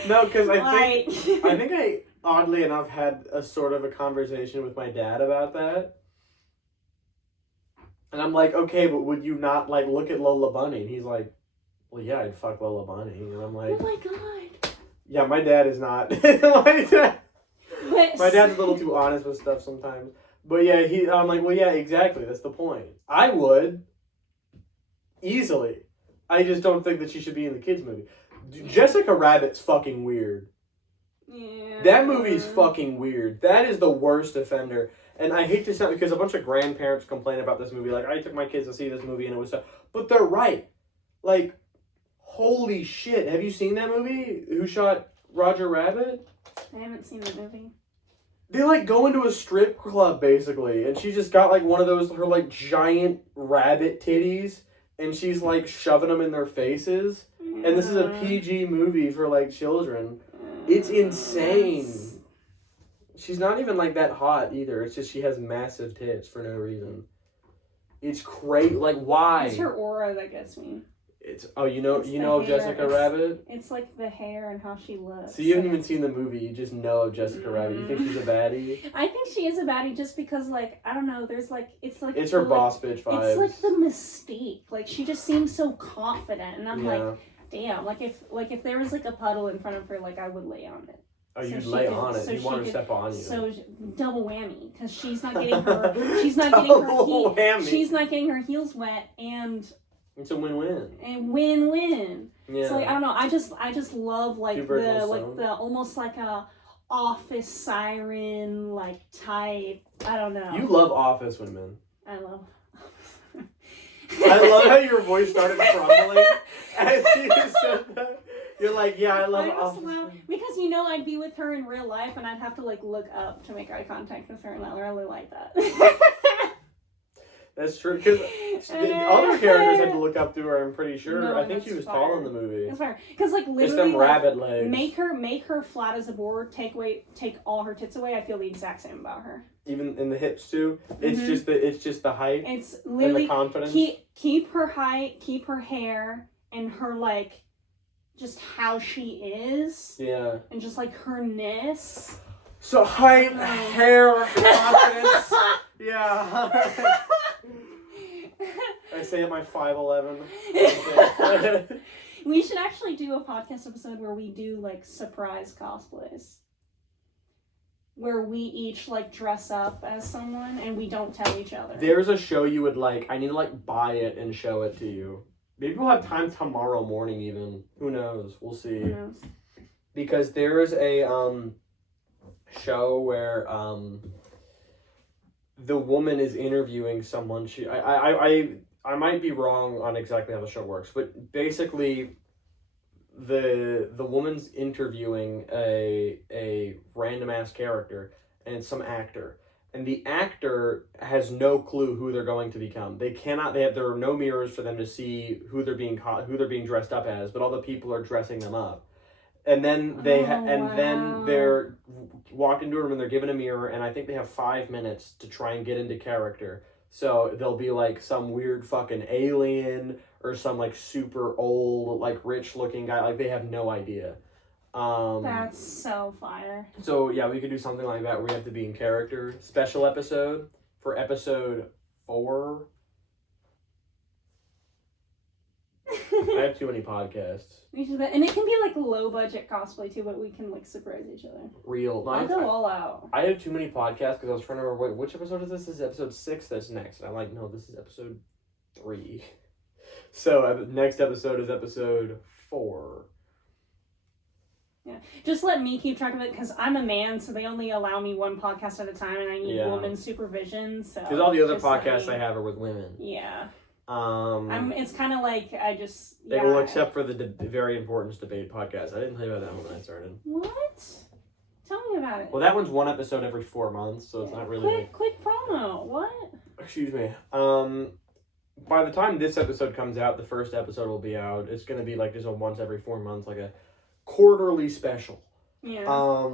No, because I think I oddly enough had a sort of a conversation with my dad about that, and I'm like, okay, but would you not like look at Lola Bunny? And he's like, well, yeah, I'd fuck Lola Bunny, and I'm like, oh my god. Yeah, my dad is not. My dad's a little too honest with stuff sometimes. But yeah, I'm like, well, yeah, exactly. That's the point. I would. Easily. I just don't think that she should be in the kids' movie. Jessica Rabbit's fucking weird. Yeah. That movie is fucking weird. That is the worst offender. And I hate to sound, because a bunch of grandparents complain about this movie. Like, I took my kids to see this movie and it was so... But they're right. Like... Holy shit, have you seen that movie? Who Shot Roger Rabbit? I haven't seen that movie. They like go into a strip club basically, and she just got like one of those, her like giant rabbit titties, and she's like shoving them in their faces. Yeah. And this is a PG movie for like children. It's insane. She's not even like that hot either. It's just she has massive tits for no reason. It's crazy. Like, why? It's her aura that gets me. It's Jessica Rabbit? It's like the hair and how she looks. So you haven't even seen the movie, you just know of Jessica Rabbit. You think she's a baddie? I think she is a baddie just because, like, I don't know, there's like, it's her boss bitch vibes. It's like the mystique. Like, she just seems so confident, and I'm like, damn, like if there was like a puddle in front of her, like I would lay on it. Oh, you'd lay on it. You want her to step on you. So double whammy, because she's not getting her heels wet, and it's a win-win. And win-win. Yeah. So like, I don't know. I just love like the almost like a office siren like type. I don't know. You love office women. I love. I love how your voice started crumbling as you said that. You're like, yeah, I love office women. Because I'd be with her in real life and I'd have to like look up to make eye contact with her, and I really like that. That's true, because the other characters had to look up to her, I'm pretty sure. No, I think she was tall in the movie. That's fair. Because, like, literally, it's them rabbit legs. Make her flat as a board, take all her tits away, I feel the exact same about her. Even in the hips, too? It's just the height it's literally, and the confidence? Keep her height, keep her hair, and her, like, just how she is. Yeah. And just, like, her-ness. So, height, hair, confidence. Yeah. I say at my 5'11". We should actually do a podcast episode where we do like surprise cosplays. Where we each like dress up as someone and we don't tell each other. There's a show you would like. I need to like buy it and show it to you. Maybe we'll have time tomorrow morning even. Who knows? We'll see. Who knows? because there is a show where the woman is interviewing someone. I might be wrong on exactly how the show works, but basically the woman's interviewing a random ass character, and it's some actor. And the actor has no clue who they're going to become. There are no mirrors for them to see who they're being dressed up as, but all the people are dressing them up. And then then they're walked into a room and they're given a mirror, and I think they have 5 minutes to try and get into character. So they'll be like some weird fucking alien or some like super old, like rich looking guy. Like they have no idea. That's so fire. So yeah, we could do something like that where we have to be in character. Special episode for episode 4. I have too many podcasts. And it can be like low budget cosplay too, but we can like surprise each other. Real. I'll go all out. I have too many podcasts because I was trying to remember which episode is this? This is episode 6 that's next. And I'm like, no, this is episode 3. So next episode is episode 4. Yeah, just let me keep track of it because I'm a man, so they only allow me one podcast at a time, and I need woman supervision. So because all the other podcasts I have are with women. Yeah. It's kind of like I just. Yeah. Well, except for the very important debate podcast. I didn't tell you about that one when I started. What? Tell me about it. Well, that one's one episode every 4 months, so it's not really. Quick promo. What? Excuse me. By the time this episode comes out, the first episode will be out. It's gonna be like just a once every 4 months, like a quarterly special. Yeah.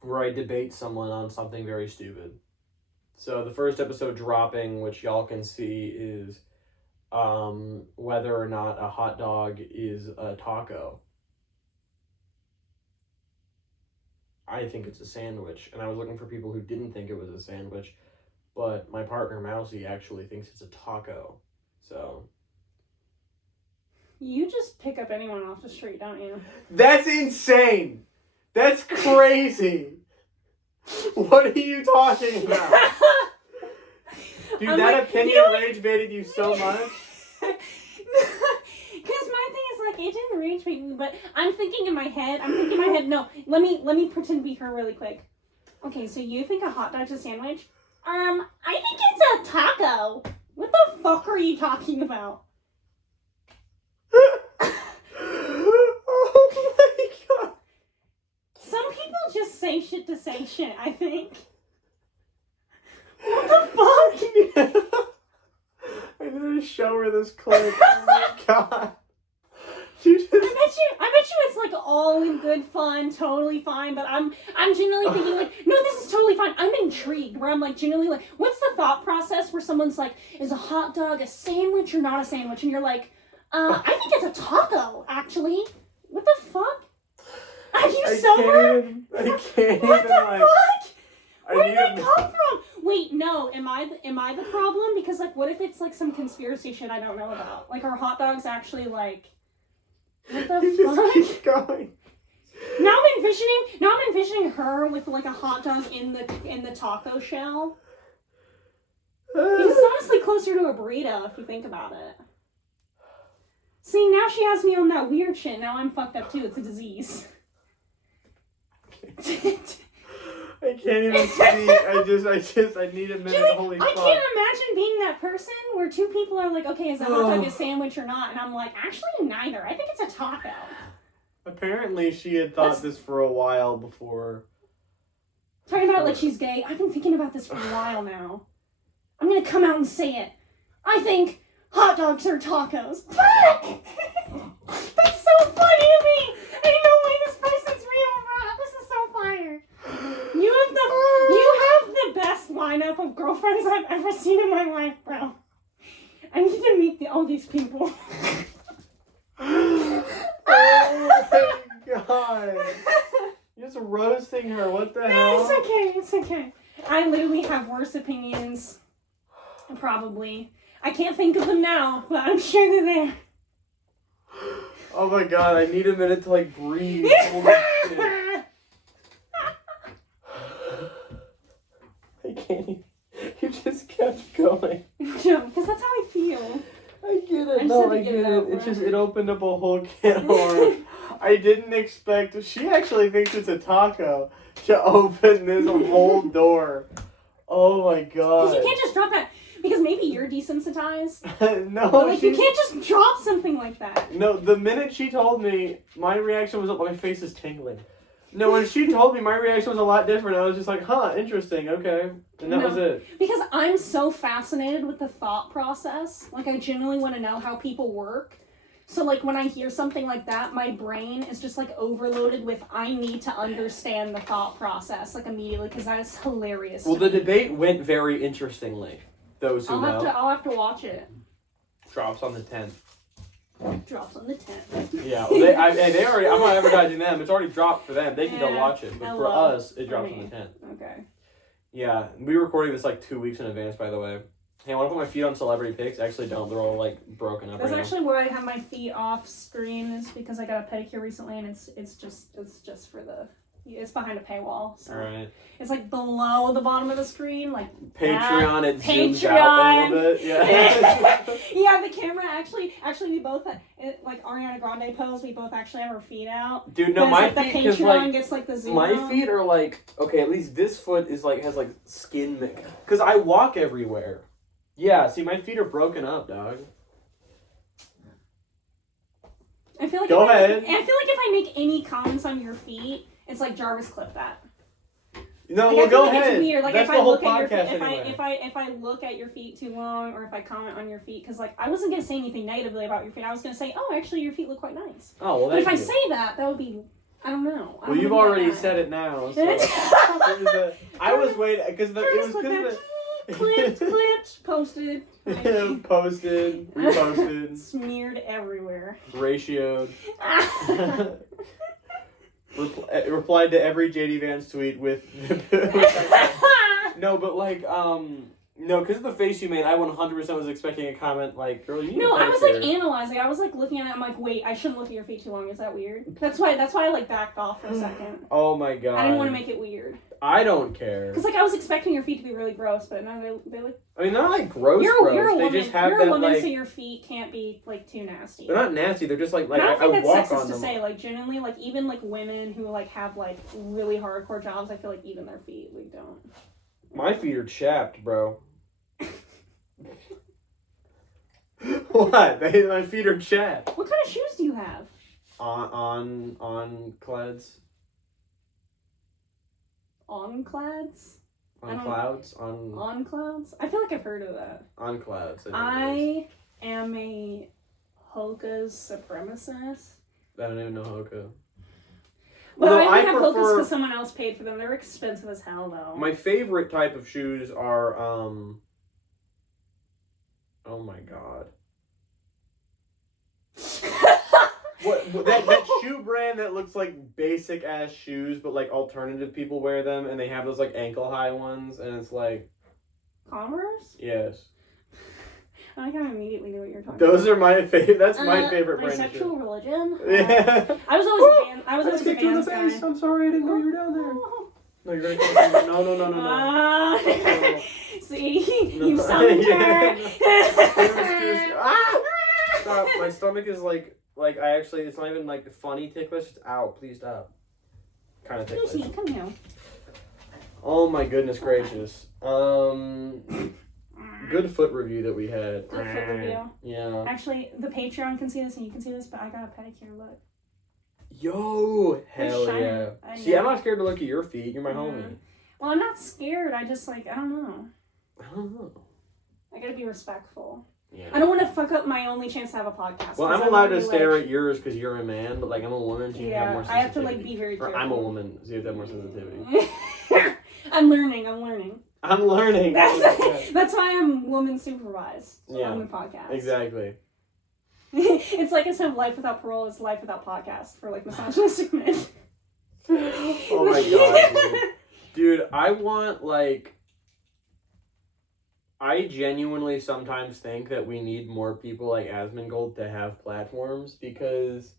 Where I debate someone on something very stupid. So the first episode dropping, which y'all can see, is whether or not a hot dog is a taco. I think it's a sandwich, and I was looking for people who didn't think it was a sandwich, but my partner Mousy actually thinks it's a taco. So you just pick up anyone off the street, don't you? That's insane. That's crazy. What are you talking about? Dude, that opinion rage baited you so much. Because my thing is like, it didn't rage bait me, but I'm thinking in my head, no, let me pretend to be her really quick. Okay, so you think a hot dog's a sandwich? I think it's a taco. What the fuck are you talking about? Oh my god. Some people just say shit to say shit, I think. What the fuck? I need to show her this clip. Oh my god. I bet you it's like all in good fun, totally fine, but I'm genuinely thinking like, no, this is totally fine. I'm intrigued where I'm like genuinely like, what's the thought process where someone's like, is a hot dog a sandwich or not a sandwich? And you're like, I think it's a taco, actually. What the fuck? Are you sober? I can't what even, the fuck? Where did that to... come from? Wait, no, am I the problem? Because like, what if it's like some conspiracy shit I don't know about? Like, are hot dogs actually like, what the You fuck? just keep going. Now I'm envisioning her with like a hot dog in the taco shell. Because it's honestly closer to a burrito if you think about it. See, now she has me on that weird shit. Now I'm fucked up too. It's a disease. I can't even speak. I need a minute. Julie, Holy I fuck. can't imagine being that person where two people are like, okay, is a hot dog a sandwich or not? And I'm like, actually neither. I think it's a taco. Apparently she had thought this for a while before. Talking about it like she's gay. I've been thinking about this for a while now. I'm gonna come out and say it. I think hot dogs are tacos. Fuck! That's so funny to me! Ain't no way this person's real, bro. This is so fire. You have the best lineup of girlfriends I've ever seen in my life, bro. I need to meet all these people. Oh my god. You're just roasting her. What the hell? It's okay. I literally have worse opinions. Probably. I can't think of them now, but I'm sure they're there. Oh my god, I need a minute to like breathe. Holy shit. I can't even. You just kept going. No, because that's how I feel. I get it. I No, I get it. It opened up a whole can of worms. I didn't expect. She actually thinks it's a taco to open this whole door. Oh my god. Because you can't just drop that. Because maybe you're desensitized. No, Like, you can't just drop something like that. No, the minute she told me, my reaction was, my face is tingling. No, when she told me, my reaction was a lot different. I was just like, huh, interesting, okay. And that was it. Because I'm so fascinated with the thought process. Like, I genuinely want to know how people work. So, like, when I hear something like that, my brain is just, like, overloaded with, I need to understand the thought process, like, immediately, because that is hilarious. Well, the debate went very interestingly. Those who know. I'll have to watch it. Drops on the 10th. Drops on the 10th. Yeah, well, they already, I'm not advertising them. It's already dropped for them. They can go watch it. But for us, it drops on the 10th. Okay. Yeah, we were recording this like 2 weeks in advance, by the way. Hey, I want to put my feet on celebrity pics. Actually, don't. They're all like broken up. That's right actually why I have my feet off screen, is because I got a pedicure recently, and it's just for the. It's behind a paywall, so Alright. it's like below the bottom of the screen, like Patreon. It zooms Patreon. out a little bit. Yeah. Yeah, the camera actually we both like Ariana Grande pose. We both actually have our feet out. Dude, no, my like, feet, the because Patreon like gets like the zoom my out. feet are like okay. At least this foot is like has like skin because I walk everywhere. Yeah, see, my feet are broken up, dog. I feel like Go ahead. I feel like if I make any comments on your feet, it's like Jarvis clip that. No, Like, well, I feel go like ahead. It's weird. Like That's if the I whole look at your feet, podcast if I look at your feet too long, or if I comment on your feet, because like I wasn't gonna say anything negatively about your feet. I was gonna say, oh, actually, your feet look quite nice. Oh well, But if I you. say that, that would be, I don't know. Well, you've already said it now. So I was waiting because it was because of clipped, posted, posted, reposted, smeared everywhere. ratioed. Replied to every JD Vance tweet with no, but like no, because of the face you made, I 100% was expecting a comment like, "Girl, you." No, I was like analyzing. I was like looking at it. I'm like, wait, I shouldn't look at your feet too long. Is that weird? That's why I like backed off for a second. Oh my god! I didn't want to make it weird. I don't care. Because like I was expecting your feet to be really gross, but no, they look. I mean, they're not like gross. You're a woman. They just have you're that a woman, like. so your feet can't be like too nasty. They're not nasty. They're just like I don't think I that's walk sexist on to them. say. Like genuinely, like even like women who like have like really hardcore jobs, I feel like even their feet like don't. My feet are chapped, bro. What? My feet are chapped. What kind of shoes do you have? On clouds. On clads? On clouds. On clouds? I feel like I've heard of that. on clouds. I am a Hoka's supremacist. I don't even know Hoka. But Although I only have Hoka's prefer- because someone else paid for them. They're expensive as hell, though. My favorite type of shoes are oh my god. What that shoe brand that looks like basic ass shoes, but like alternative people wear them, and they have those like ankle high ones, and it's like Converse? yes. I like how I immediately knew what you were talking Those about. are my favorite. That's my favorite brand. My of sexual shoes. religion? Yeah. I was always I was Let's always a kick you in the Vans face. guy. I'm sorry, I didn't know you were down there. Oh. No, you're gonna no. See, No. you summoned her. Ah! Stop! My stomach is like I actually. It's not even like funny ticklish. It's ow! Please stop. Kind of ticklish. Lucy, come here. Oh my goodness gracious. Good foot review that we had. Good foot review. Yeah. Actually, the Patreon can see this and you can see this, but I got a pedicure. Look. Yo, hell shining. yeah. I See, know. I'm not scared to look at your feet. You're my homie. Well, I'm not scared. I just like I don't know. I don't know. I gotta be respectful. Yeah. I don't want to fuck up my only chance to have a podcast. Well, I'm allowed to stare at yours because you're a man, but like I'm a woman, so you have more I sensitivity. have to like be very Or careful. I'm a woman, so you have to have more sensitivity. I'm learning. I'm learning. That's why I'm woman supervised Yeah. on the podcast. Exactly. It's like instead of life without parole, it's life without podcast for like misogynistic men. Oh my god, dude. I want like. I genuinely sometimes think that we need more people like Asmongold to have platforms because.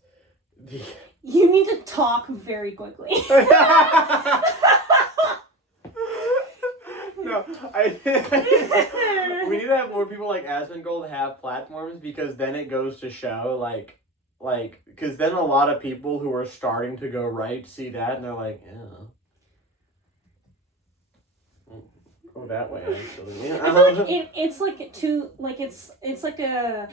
You need to talk very quickly. No, we need to have more people like Asmongold have platforms because then it goes to show like like, because then a lot of people who are starting to go right see that and they're like, yeah. Go that way, actually. I feel like it's like it's like a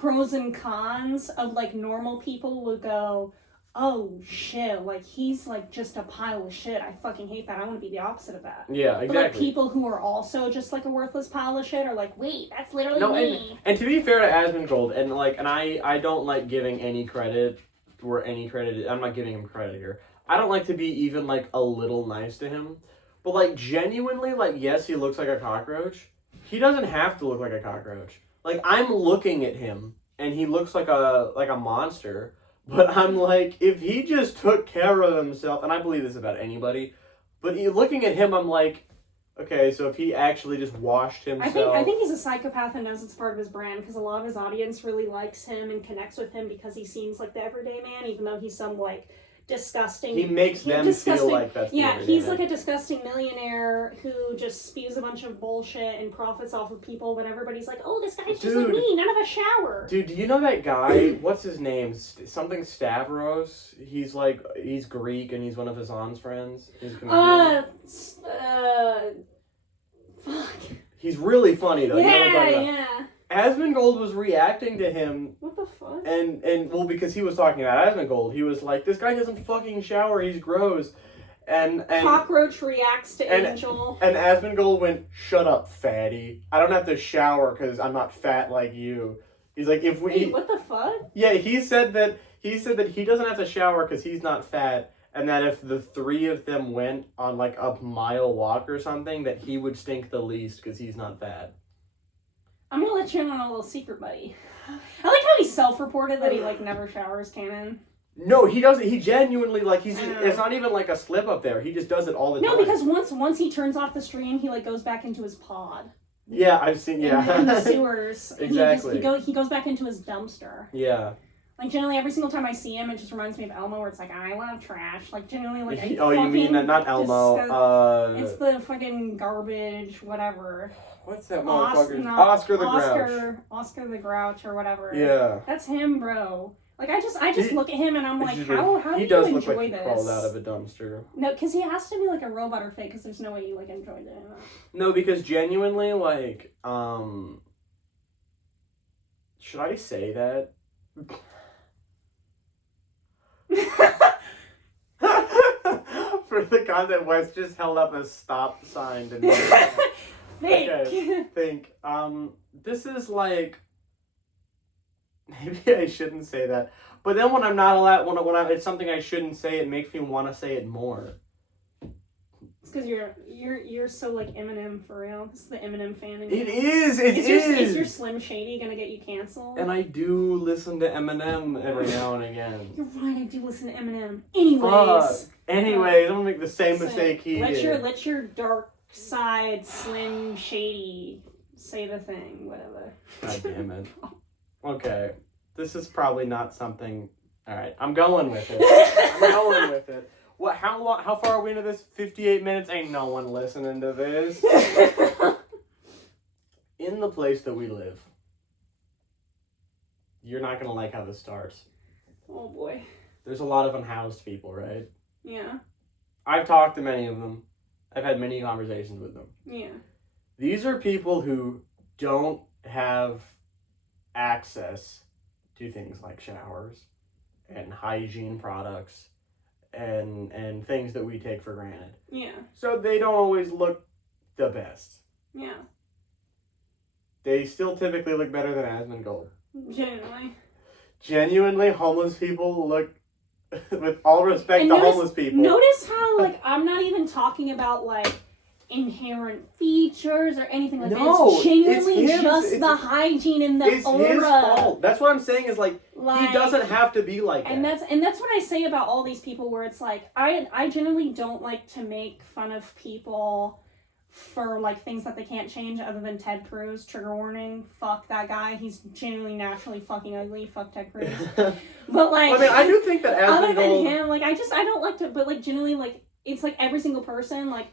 pros and cons of like normal people would go, oh shit, like he's like just a pile of shit. I fucking hate that. I want to be the opposite of that. Yeah, exactly. But like people who are also just like a worthless pile of shit are like, wait, that's literally me. And to be fair to Asmongold, and I don't like giving any credit where any credit is, I'm not giving him credit here. I don't like to be even like a little nice to him. But like genuinely, like yes, he looks like a cockroach. He doesn't have to look like a cockroach. Like I'm looking at him and he looks like a monster. But I'm like, if he just took care of himself, and I believe this about anybody, but looking at him, I'm like, okay, so if he actually just washed himself. I think he's a psychopath and knows it's part of his brand because a lot of his audience really likes him and connects with him because he seems like the everyday man, even though he's some like disgusting. He makes them feel like that's yeah. He's like a disgusting millionaire who just spews a bunch of bullshit and profits off of people. But everybody's like, "Oh, this guy's just like me. None of us shower." Dude, do you know that guy? What's his name? Something Stavros. He's Greek and he's one of Hassan's friends. He's fuck. He's really funny though. Yeah, you know what I'm talking about? yeah. Asmongold was reacting to him. What the fuck? And well, because he was talking about Asmongold, he was like, "This guy doesn't fucking shower. He's gross." And Cockroach reacts to Angel. And Asmongold went, "Shut up, fatty. I don't have to shower because I'm not fat like you." He's like, "If we." Wait, what the fuck? Yeah, he said that he doesn't have to shower because he's not fat, and that if the three of them went on like a mile walk or something, that he would stink the least because he's not fat. I'm gonna let you in on a little secret, buddy. I like how he self-reported that he like never showers canon. No, he doesn't. He genuinely like it's not even like a slip up there. He just does it all the time. No, because once he turns off the stream, he like goes back into his pod. Yeah, I've seen. Yeah, in the sewers. Exactly. He goes back into his dumpster. Yeah. Like generally, every single time I see him, it just reminds me of Elmo, where it's like I love trash. Like generally, like you mean not Elmo? It's the fucking garbage, whatever. What's that motherfucker? Oscar the Grouch. Oscar the Grouch or whatever. Yeah. That's him, bro. Like I just look at him and I'm like, how do you enjoy this? He does look like he crawled out of a dumpster. No, because he has to be like a robot or fake. Because there's no way you like enjoyed it. No, because genuinely, like, should I say that? For the content, Wes just held up a stop sign to me. Think. This is like. Maybe I shouldn't say that, but then when I'm not allowed, when it's something I shouldn't say, it makes me want to say it more. It's because you're so like Eminem for real. This is the Eminem fan in you. It is. Is your Slim Shady gonna get you canceled? And I do listen to Eminem every now and again. You're right. I do listen to Eminem. Anyways. Anyways, I'm gonna make the same mistake he did. Let your dark side Slim Shady say the thing. Whatever. God damn it. Okay, this is probably not something. All right, I'm going with it. What? How long? How far are we into this? 58 minutes. Ain't no one listening to this. In the place that we live, you're not gonna like how this starts. Oh boy. There's a lot of unhoused people, right? Yeah. I've talked to many of them. I've had many conversations with them. Yeah. These are people who don't have access to things like showers and hygiene products and things that we take for granted. Yeah. So they don't always look the best. Yeah. They still typically look better than Asmongold. Genuinely, homeless people look, with all respect to homeless people. Notice how, like, I'm not even talking about, like, inherent features or anything like that. It's genuinely just the hygiene and the aura. It's his fault. That's what I'm saying is like he doesn't have to be like and that. That's what I say about all these people where it's like I generally don't like to make fun of people for like things that they can't change other than Ted Cruz. Trigger warning, fuck that guy. He's genuinely naturally fucking ugly. Fuck Ted Cruz. But like I mean I do think that other than him, like I don't like to, but like genuinely like it's like every single person like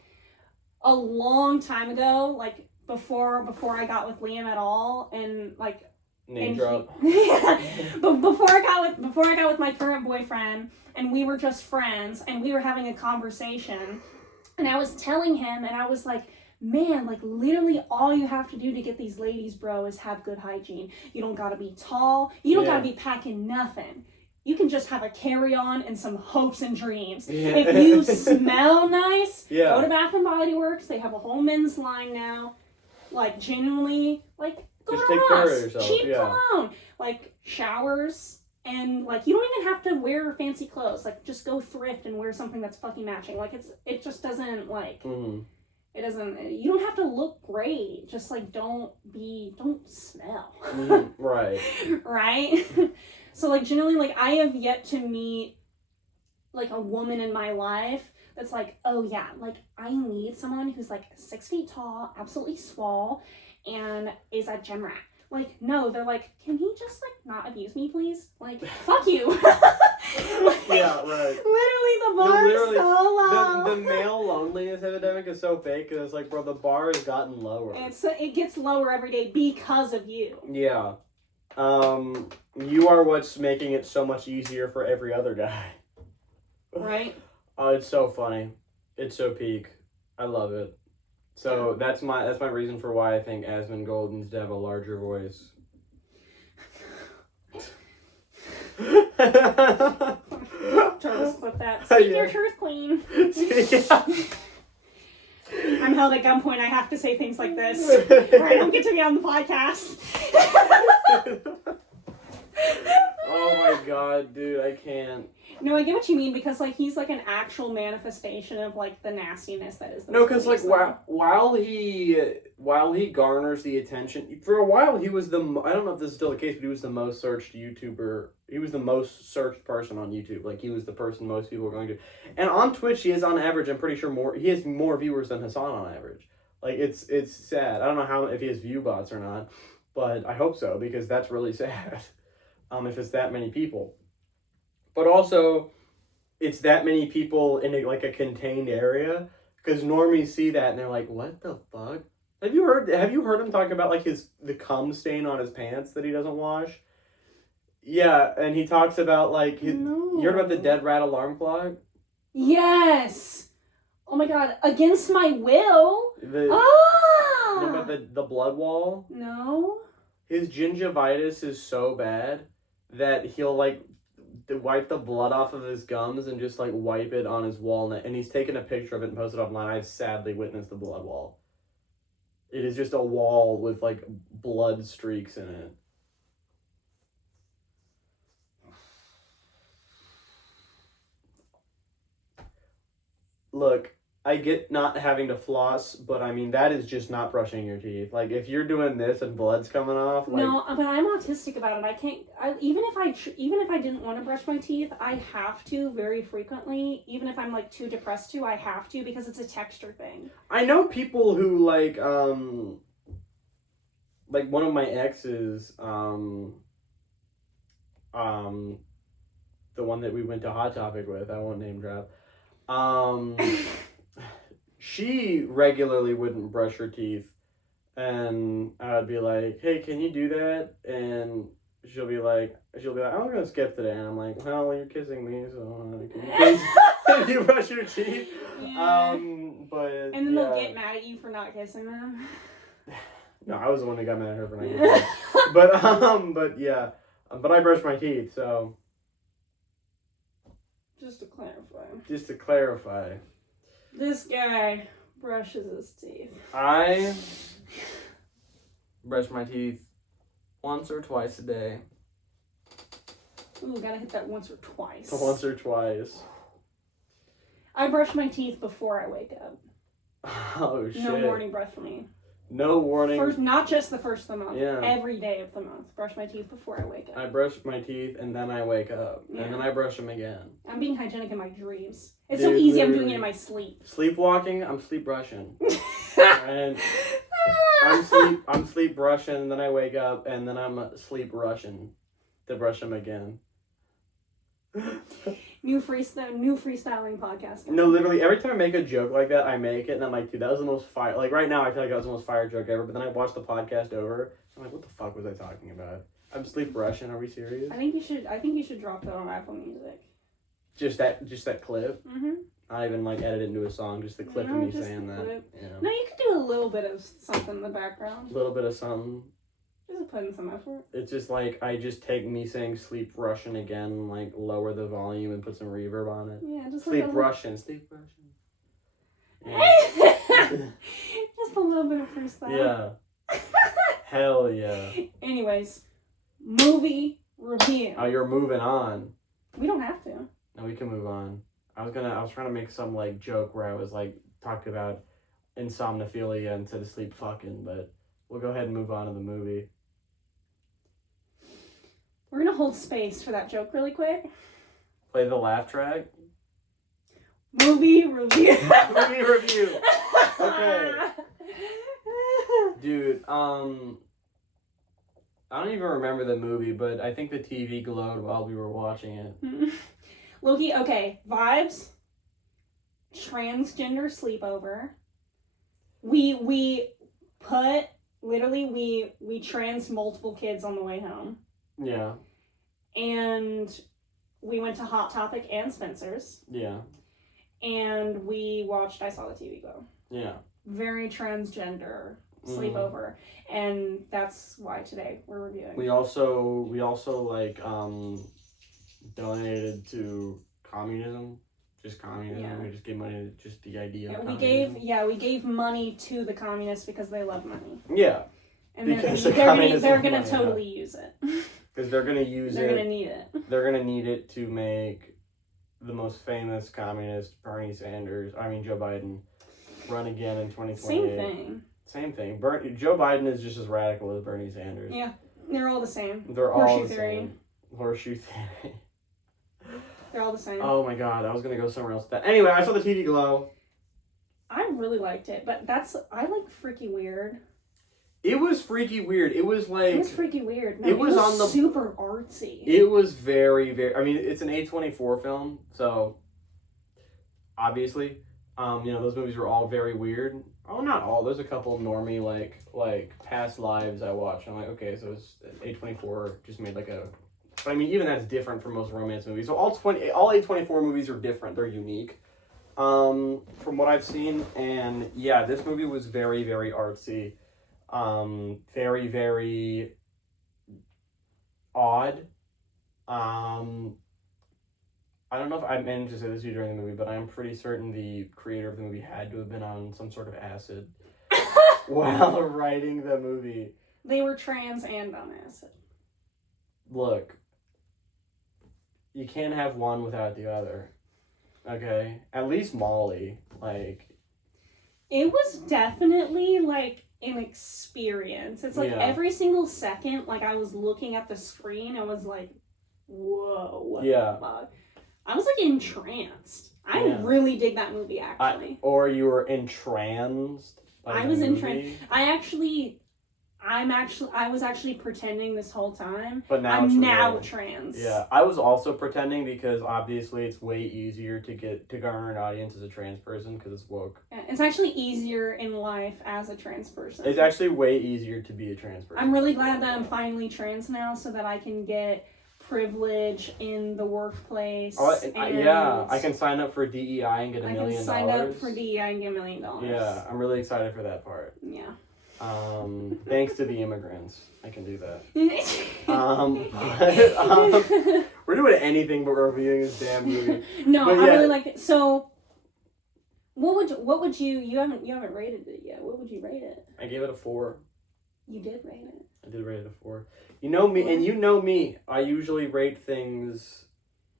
a long time ago, like before I got with Liam at all, and like Name drop. Yeah. But before I got with my current boyfriend, and we were just friends, and we were having a conversation, and I was telling him, and I was like, man, like literally all you have to do to get these ladies, bro, is have good hygiene. You don't gotta be tall. You don't gotta be packing nothing. You can just have a carry-on and some hopes and dreams. Yeah. If you smell nice, Yeah. go to Bath and Body Works. They have a whole men's line now. Like, genuinely, like, go Just to take care of Ross. yourself, Cheap yeah. cologne. Like, showers. And, like, you don't even have to wear fancy clothes. Like, just go thrift and wear something that's fucking matching. Like, it just doesn't, like... Mm-hmm. It doesn't, you don't have to look great. Just like, don't smell. Mm-hmm. Right. Right? So like, generally, like, I have yet to meet like a woman in my life that's like, oh yeah, like I need someone who's like 6 feet tall, absolutely swole, and is a gym rat. Like, no, they're like, can he just like not abuse me, please? Like, fuck you. Like, Yeah, right. Literally, the bar is so low. The male loneliness epidemic is so fake because it's like, bro, the bar has gotten lower. It gets lower every day because of you. Yeah. You are what's making it so much easier for every other guy. Right? Oh, it's so funny. It's so peak. I love it. So that's my reason for why I think Asmongold needs to have a larger voice. Turtles clip that. Speak your truth, queen. I'm held at gunpoint. I have to say things like this, or I don't get to be on the podcast. Oh my god, dude, I can't. No, I get what you mean, because like he's like an actual manifestation of like the nastiness that is the No, because like police, while he garners the attention, for a while he was I don't know if this is still the case, but he was the most searched YouTuber. He was the most searched person on YouTube. Like he was the person most people were going to. And on Twitch, he is on average, I'm pretty sure he has more viewers than Hassan on average. Like it's sad. I don't know if he has view bots or not, but I hope so, because that's really sad. If it's that many people. But also, it's that many people in a contained area, because normies see that and they're like, "What the fuck?" Have you heard him talk about like the cum stain on his pants that he doesn't wash? Yeah, and he talks about like No. You heard about the dead rat alarm clock? Yes. Oh my god! Against my will. You know Ah. about the blood wall? No. His gingivitis is so bad that he'll like wipe the blood off of his gums and just like wipe it on his walnut, and he's taken a picture of it and posted it online. I've sadly witnessed the blood wall. It is just a wall with like blood streaks in it. Look, I get not having to floss, but I mean that is just not brushing your teeth. Like if you're doing this and blood's coming off, like, No, but I'm autistic about it. I can't. Even if I didn't want to brush my teeth, I have to very frequently. Even if I'm like too depressed to, I have to, because it's a texture thing. I know people who like one of my exes, the one that we went to Hot Topic with, I won't name drop. She regularly wouldn't brush her teeth, and I'd be like, "Hey, can you do that?" And she'll be like, "I'm gonna skip today," and I'm like, "Well, you're kissing me, so can you brush your teeth?" Yeah. But And then they'll get mad at you for not kissing them. No, I was the one who got mad at her for not kissing me. But I brush my teeth, so. Just to clarify. This guy brushes his teeth. I brush my teeth once or twice a day. Ooh, gotta hit that once or twice. Once or twice. I brush my teeth before I wake up. Oh shit. No morning breath for me. No warning. Not just the first of the month. Yeah. Every day of the month. Brush my teeth before I wake up. I brush my teeth and then I wake up. Yeah. And then I brush them again. I'm being hygienic in my dreams. It's Dude, so easy, I'm literally. doing it in my sleep. Sleepwalking, I'm sleep brushing. And I'm sleep brushing, and then I wake up, and then I'm sleep rushing to brush them again. New freestyling podcast. No, literally, every time I make a joke like that, I make it, and I'm like, dude, that was the most fire. Like, right now, I feel like that was the most fire joke ever, but then I watch the podcast over, I'm like, what the fuck was I talking about? I'm sleep rushing. Are we serious? I think you should drop that on Apple Music. Just that clip. Mm-hmm. Not even like edit it into a song. Just the clip of me saying that. Yeah. No, you could do a little bit of something in the background. A little bit of something. Just put in some effort. It's just like I just take me saying sleep rushing again, like lower the volume and put some reverb on it. Yeah, just Sleep like rushing. Yeah. just a little bit of freestyle. Yeah. Hell yeah. Anyways, movie review. Oh, you're moving on. We don't have to. No, we can move on. I was trying to make some like joke where I was like talking about insomnophilia instead of sleep fucking, but we'll go ahead and move on to the movie. We're gonna hold space for that joke really quick. Play the laugh track. Movie review. Movie review. Okay. Dude, I don't even remember the movie, but I think the TV glowed while we were watching it. Loki, okay, vibes. Transgender sleepover. We put literally we trans multiple kids on the way home. Yeah. And we went to Hot Topic and Spencer's. Yeah. And we watched I Saw the TV Glow. Yeah. Very transgender sleepover. And that's why today we're reviewing. We also like donated to communism. Just communism. Yeah. We just gave money to just the idea of we gave money to the communists because they love money. Yeah. And because they're gonna totally use it. Because they're gonna use they're gonna need it. They're gonna need it to make the most famous communist Joe Biden run again in 2028. Same thing. Joe Biden is just as radical as Bernie Sanders. Yeah, they're all the same. They're all the theory. same. Horseshoe theory. They're all the same. Oh my god, I was gonna go somewhere else with that. Anyway, I saw the TV Glow. I really liked it, but I like freaky weird. It was freaky weird. It was like... It was freaky weird. No, it was on the... super artsy. It was very, very... I mean, it's an A24 film, so... Obviously. Those movies were all very weird. Oh, not all. There's a couple normie, like past lives I watch. I'm like, okay, so it's A24 just made like a... But I mean, even that's different from most romance movies. So all A24 movies are different. They're unique. From what I've seen. And yeah, this movie was very, very artsy. Very, very odd. I don't know if I managed to say this to you during the movie, but I'm pretty certain the creator of the movie had to have been on some sort of acid while writing the movie. They were trans and on acid. Look, you can't have one without the other. Okay? At least Molly, like... It was definitely, like, an experience. It's like every single second, like, I was looking at the screen, I was like, whoa, what the fuck? I was, like, entranced. I really dig that movie, actually. Or you were entranced. I was entranced. I was actually pretending this whole time. But now I'm now trans. Yeah, I was also pretending because obviously it's way easier to garner an audience as a trans person because it's woke. Yeah, it's actually easier in life as a trans person. It's actually way easier to be a trans person. I'm really glad that I'm finally trans now so that I can get privilege in the workplace. I can sign up for DEI and get $1 million. I can sign up for DEI and get $1 million. Yeah, I'm really excited for that part. Yeah. Thanks to the immigrants, I can do that. We're doing anything but reviewing this damn movie. No, but I really liked it. So, what would you haven't rated it yet. What would you rate it? I gave it a 4. You did rate it. I did rate it a 4. You know me, and you know me. I usually rate things.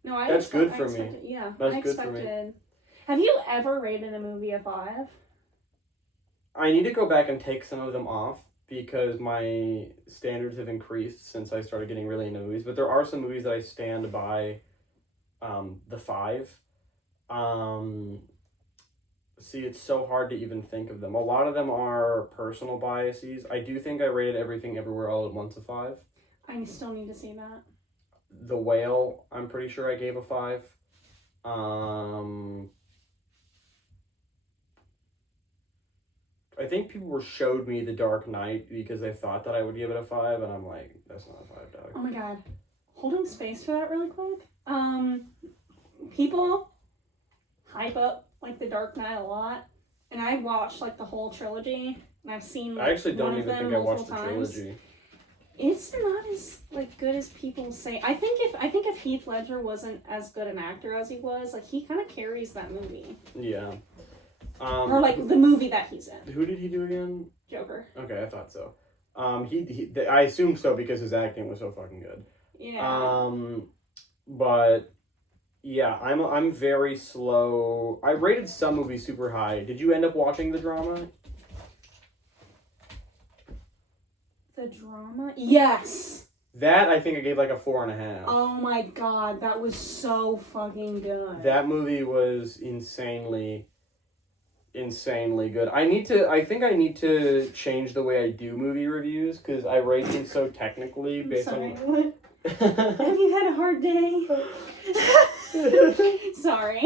No, that's good for me. Yeah, that's good for me. Have you ever rated a movie a 5? I need to go back and take some of them off because my standards have increased since I started getting really into movies. But there are some movies that I stand by the 5. See, it's so hard to even think of them. A lot of them are personal biases. I do think I rated Everything Everywhere All at Once a 5. I still need to see that. The Whale, I'm pretty sure I gave a 5. I think people showed me The Dark Knight because they thought that I would give it a 5, and I'm like, that's not a 5, god. Holding space for that really quick. People hype up like The Dark Knight a lot, and I watched like the whole trilogy, and I've seen like, I actually don't one of even them think I watched the multiple times. trilogy. It's not as like good as people say. I think if Heath Ledger wasn't as good an actor as he was, like he kind of carries that movie. Yeah. Or like the movie that he's in. Who did he do again? Joker. Okay, I thought so. I assume so because his acting was so fucking good. Yeah. But yeah, I'm very slow. I rated some movies super high. Did you end up watching the drama? The drama? Yes! That I think I gave like a 4.5. Oh my god, that was so fucking good. That movie was insanely good. I think I need to change the way I do movie reviews because I rate them so technically based Sorry, on. what? Have you had a hard day? Sorry.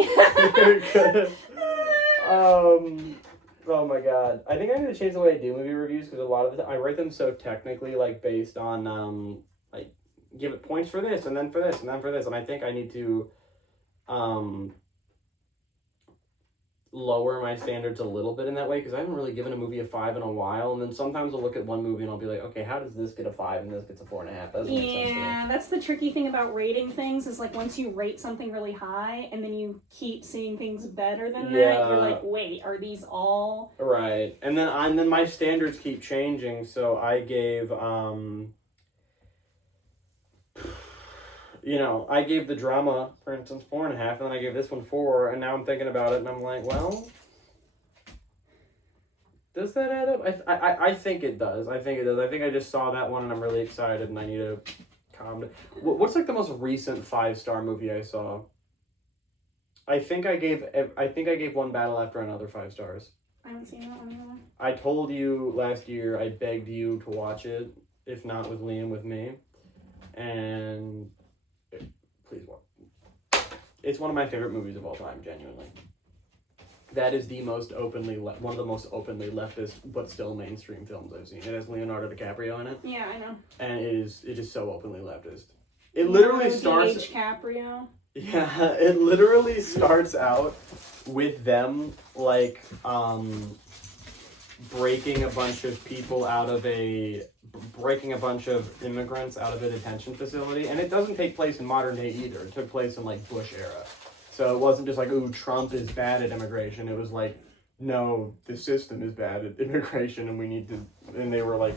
Oh my god. I think I need to change the way I do movie reviews because a lot of the time I rate them so technically, like based on like give it points for this and then for this and then for this, and I think I need to lower my standards a little bit in that way because I haven't really given a movie a 5 in a while, and then sometimes I'll look at one movie and I'll be like, okay, how does this get a 5 and this gets a 4.5? That doesn't make sense to me. Yeah, that's the tricky thing about rating things is like once you rate something really high and then you keep seeing things better than that, you're like, wait, are these all right? And then my standards keep changing, so I gave I gave the drama, for instance, 4.5, and then I gave this one 4, and now I'm thinking about it, and I'm like, well, does that add up? I think it does. I think I just saw that one, and I'm really excited, and I need to calm down. What's like the most recent 5-star movie I saw? I think I gave One Battle After Another 5 stars. I haven't seen that one either. I told you last year I begged you to watch it, if not with Liam, with me, and please watch. It's one of my favorite movies of all time, genuinely. That is the most openly one of the most openly leftist but still mainstream films I've seen. It has Leonardo DiCaprio in it. Yeah, I know. And it is so openly leftist. It literally starts. DiCaprio. Yeah, it literally starts out with them like breaking a bunch of immigrants out of a detention facility, and it doesn't take place in modern day either. It took place in like Bush era, so it wasn't just like, ooh, Trump is bad at immigration. It was like, no, the system is bad at immigration, and we need to. And they were like,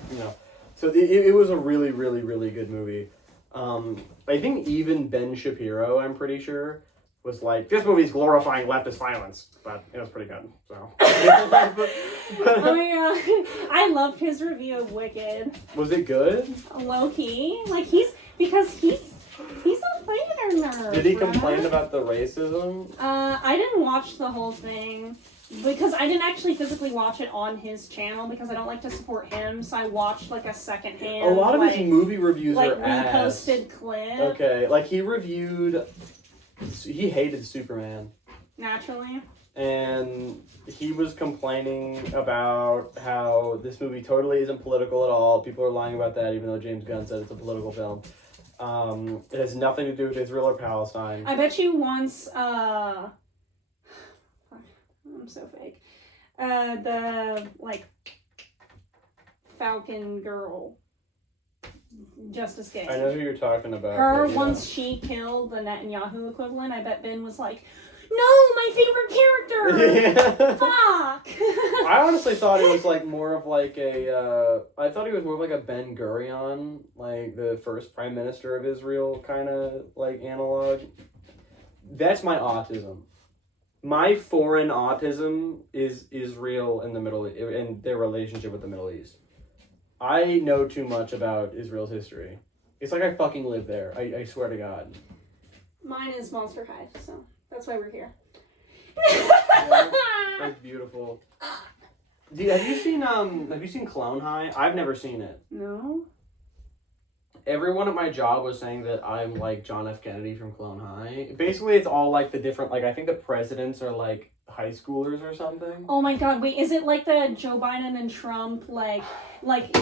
so it was a really, really, really good movie. I think even Ben Shapiro, I'm pretty sure, was like, this movie's glorifying leftist violence, but it was pretty good. So. Oh my god, I loved his review of Wicked. Was it good? Low key, like he's a fighter nerd. Did he complain about the racism? I didn't watch the whole thing because I didn't actually physically watch it on his channel because I don't like to support him. So I watched like a secondhand. A lot of his movie reviews are ass. Reposted clip. Okay, like he hated Superman. Naturally. And he was complaining about how this movie totally isn't political at all. People are lying about that, even though James Gunn said it's a political film. It has nothing to do with Israel or Palestine. I bet you once, I'm so fake. The, like, Falcon girl. Justice Gay. I know who you're talking about. Her, once she killed the Netanyahu equivalent, I bet Ben was like, no, my favorite character! Yeah. Fuck! I honestly thought it was like more of like I thought he was more of like a Ben Gurion, like the first prime minister of Israel kind of like analog. That's my autism. My foreign autism is Israel and the Middle East, and their relationship with the Middle East. I know too much about Israel's history. It's like I fucking live there. I swear to God. Mine is Monster High, so that's why we're here. Yeah, that's beautiful. Have you seen Clone High? I've never seen it. No. everyone at my job was saying that I'm like John F. Kennedy from Clone High. Basically, it's all like the different, like, I think the presidents are like high schoolers or something. Oh my god, wait, is it like the Joe Biden and Trump, like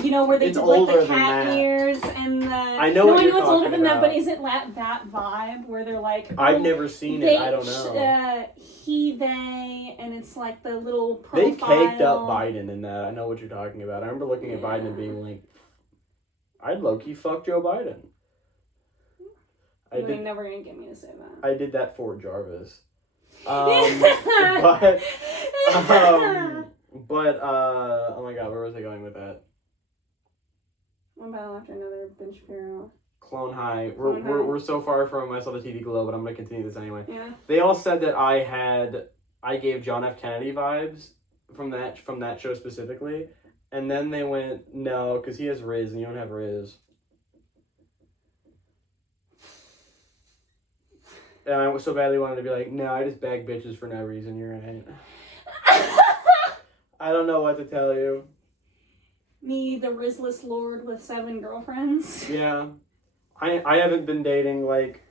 you know, where they It's did like older the than cat that. ears and the... I know what you're it's older talking than that, about. but is it that vibe where they're like... I've never seen it, I don't know. He, they, and it's like the little They profile... caked up Biden in that. I know what you're talking about. I remember looking at Biden and being like, I'd low-key fuck Joe Biden. You're never gonna get me to say that. I did that for Jarvis. But oh my god, where was I going with that? One battle after another, Ben Shapiro. Clone High. Clone High. We're so far from I saw the TV glow, but I'm gonna continue this anyway. Yeah. They all said that I gave John F. Kennedy vibes from that show specifically, and then they went no, because he has Riz and you don't have Riz. And I so badly wanted to be like, no, I just bag bitches for no reason. You're right. I don't know what to tell you. Me, the Rizless Lord with 7 girlfriends. Yeah. I haven't been dating, like...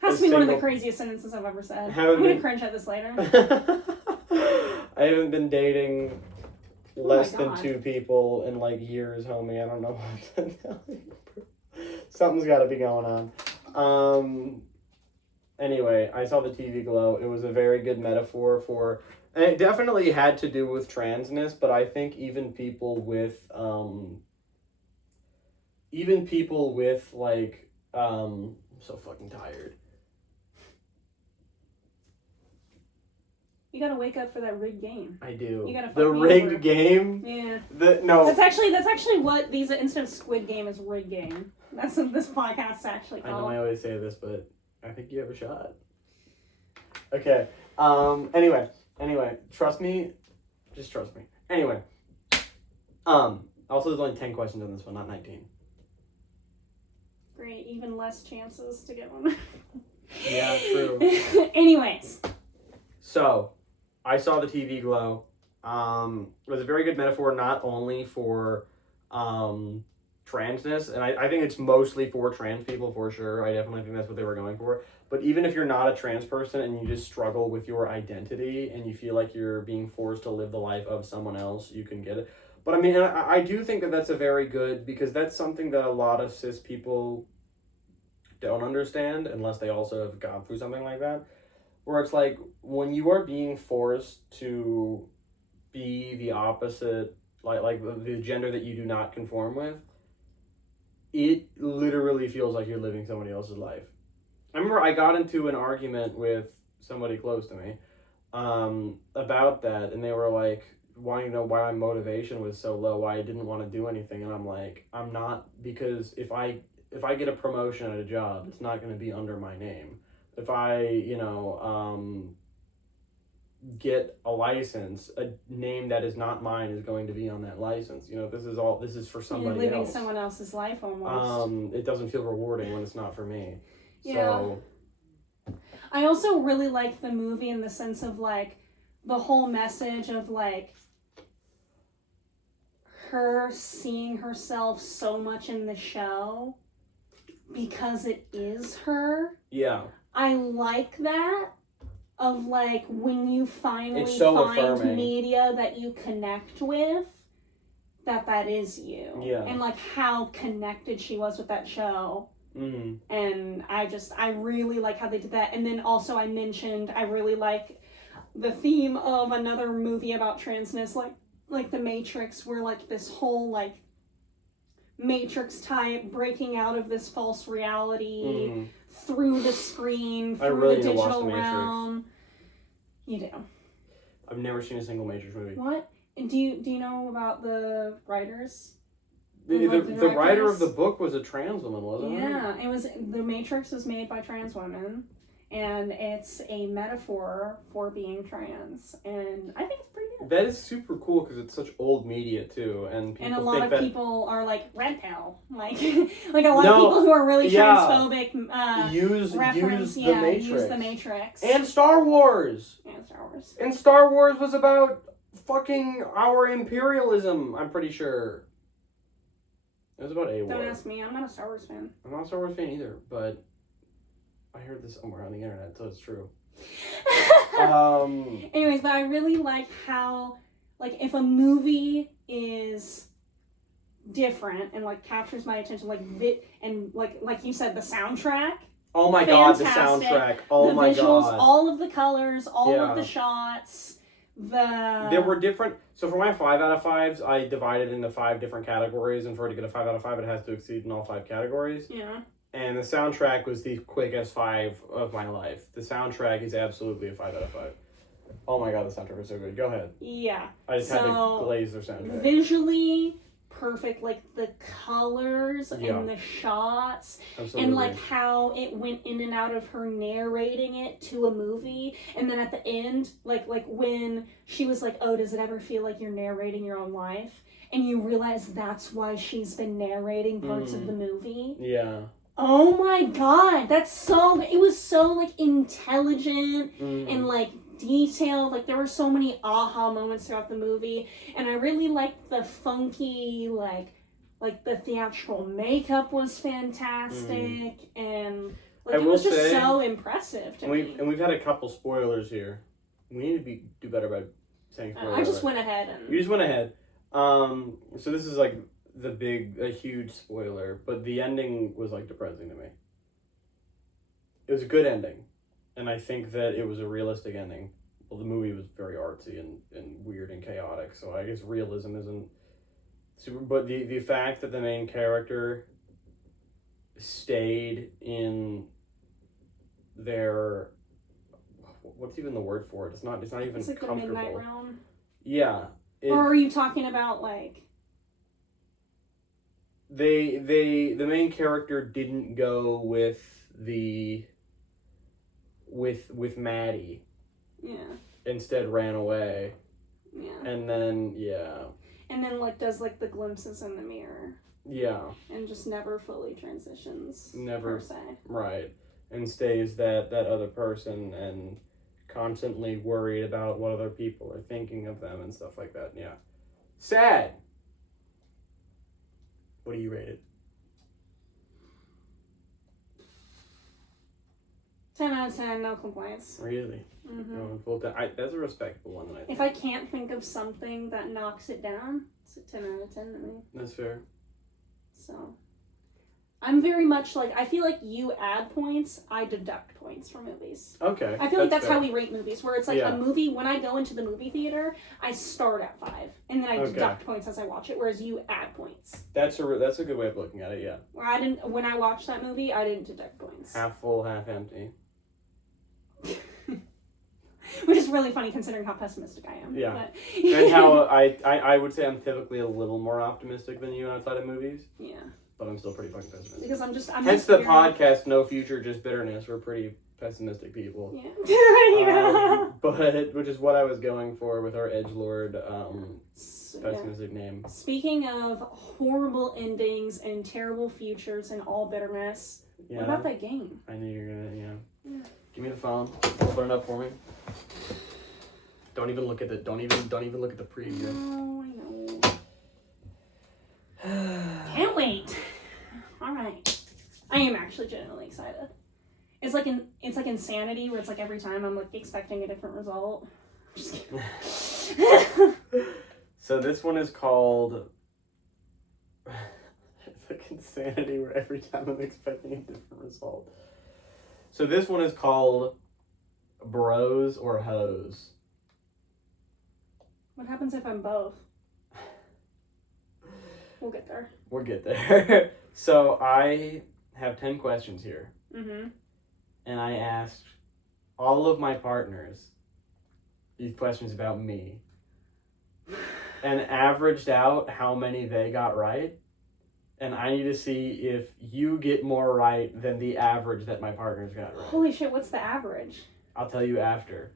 Has to be one of the craziest sentences I've ever said. I'm going to cringe at this later. I haven't been dating less than 2 people in, like, years, homie. I don't know what to tell you. Something's got to be going on. Anyway, I saw the TV glow. It was a very good metaphor for... And it definitely had to do with transness, but I think even people with, like, I'm so fucking tired. You gotta wake up for that rigged game. I do. You gotta fuck the me rigged over. game? Yeah. No. That's actually what these instant Squid Game is, rigged game. That's what this podcast is actually called. I know I always say this, but I think you have a shot. Okay. Anyway, trust me. Just trust me. Anyway. Also, there's only 10 questions on this one, not 19. Great, even less chances to get one. Yeah, true. Anyways. So, I saw the TV glow. It was a very good metaphor, not only for transness, and I think it's mostly for trans people for sure. I definitely think that's what they were going for. But even if you're not a trans person and you just struggle with your identity and you feel like you're being forced to live the life of someone else, you can get it. But I mean, I do think that that's a very good, because that's something that a lot of cis people don't understand unless they also have gone through something like that. Where it's like, when you are being forced to be the opposite, like the gender that you do not conform with, it literally feels like you're living somebody else's life. I remember I got into an argument with somebody close to me about that, and they were like wanting to know why my motivation was so low, why I didn't want to do anything, and I'm like, I'm not, because if I get a promotion at a job, it's not going to be under my name. If I, get a license, a name that is not mine is going to be on that license. This is for somebody else. You're living someone else's life almost. It doesn't feel rewarding when it's not for me. Yeah. So I also really liked the movie in the sense of, like, the whole message of, like, her seeing herself so much in the show because it is her. Yeah. I like that, of, like, when you finally so find affirming. media that you connect with, that is you. Yeah. And, like, how connected she was with that show. Mm-hmm. And I really like how they did that. And then also I mentioned I really like the theme of another movie about transness, like The Matrix, where, like, this whole, like, Matrix type breaking out of this false reality through the screen, through the digital realm. You do. I've never seen a single Matrix movie. What? Do you know about the writers? The writer of the book was a trans woman, wasn't it? Yeah, it was. The Matrix was made by trans women, and it's a metaphor for being trans, and I think it's pretty good. That is super cool because it's such old media too, and people and a lot think of people are like red pill, like like a lot of people who are really transphobic. Use the Matrix. Use the Matrix And Star Wars. And Star Wars. And Star Wars was about fucking our imperialism. I'm pretty sure. It was about A-War. Don't ask me. I'm not a Star Wars fan. I'm not a Star Wars fan either, but I heard this somewhere on the internet, so it's true. Anyways, but I really like how, like, if a movie is different and like captures my attention, like and like you said, the soundtrack. Oh my god, the Fantastic. soundtrack! Oh the my visuals, god! all of the colors, all Yeah. of the shots. There were different. So for my 5 out of 5s, I divided into 5 different categories, and for it to get a 5 out of 5, it has to exceed in all 5 categories. Yeah. And the soundtrack was the quickest 5 of my life. The soundtrack is absolutely a 5 out of 5. Oh my god, the soundtrack was so good. Go ahead. Yeah. I just had to glaze their soundtrack. Visually perfect, like the colors Yeah. and the shots. Absolutely. And like how it went in and out of her narrating it to a movie, and then at the end, like when she was like, "Oh, does it ever feel like you're narrating your own life?" And you realize that's why she's been narrating parts of the movie. Yeah. Oh my god, that's so. It was so like intelligent and like detailed. Like there were so many aha moments throughout the movie, and I really liked the funky like the theatrical makeup was fantastic, and like it was just so impressive to me. And we've had a couple spoilers here. We need to do better by saying spoilers. I just went ahead and You just went ahead. So this is like a huge spoiler, but the ending was like depressing to me. It was a good ending, and I think that it was a realistic ending. Well, the movie was very artsy and weird and chaotic, so I guess realism isn't super. But the fact that the main character stayed in their, what's even the word for it? It's not even it's like the comfortable. Midnight Realm. Yeah. Or are you talking about like? The main character didn't go with Maddie. Yeah. Instead ran away. Yeah. And then And then like does like the glimpses in the mirror. Yeah. And just never fully transitions. Never. Per se. Right. And stays that other person and constantly worried about what other people are thinking of them and stuff like that. Yeah. Sad. What do you rate it? 10 out of 10, no complaints. Really? Mm-hmm. No, well, that's a respectable one. That I think. If I can't think of something that knocks it down, it's a 10 out of 10 to me. That's fair. So, I'm very much like, I feel like you add points, I deduct points for movies. Okay. I feel like that's fair. how we rate movies, where it's like a movie, when I go into the movie theater, I start at 5, and then I deduct points as I watch it, whereas you add points. That's a good way of looking at it, yeah. Where when I watched that movie, I didn't deduct points. Half full, half empty. Which is really funny considering how pessimistic I am. Yeah. But And how I would say I'm typically a little more optimistic than you outside of movies. Yeah. But I'm still pretty fucking pessimistic. Because I'm Hence the podcast, No Future, Just Bitterness. We're pretty pessimistic people. Yeah. But which is what I was going for with our edgelord pessimistic name. Speaking of horrible endings and terrible futures and all bitterness, what about that game? I knew you were gonna, yeah. Give me the phone. Open it up for me. Don't even look at the don't even look at the preview. Oh, I know. Can't wait. All right. I am actually genuinely excited. It's like Insanity, where it's like every time I'm like expecting a different result. I'm just kidding. So this one is called it's like Insanity, where every time I'm expecting a different result. So this one is called Bros or Hoes. What happens if I'm both? We'll get there. We'll get there. So I have 10 questions here. Mm-hmm. And I asked all of my partners these questions about me. And averaged out how many they got right. And I need to see if you get more right than the average that my partners got right. Holy shit, what's the average? I'll tell you after.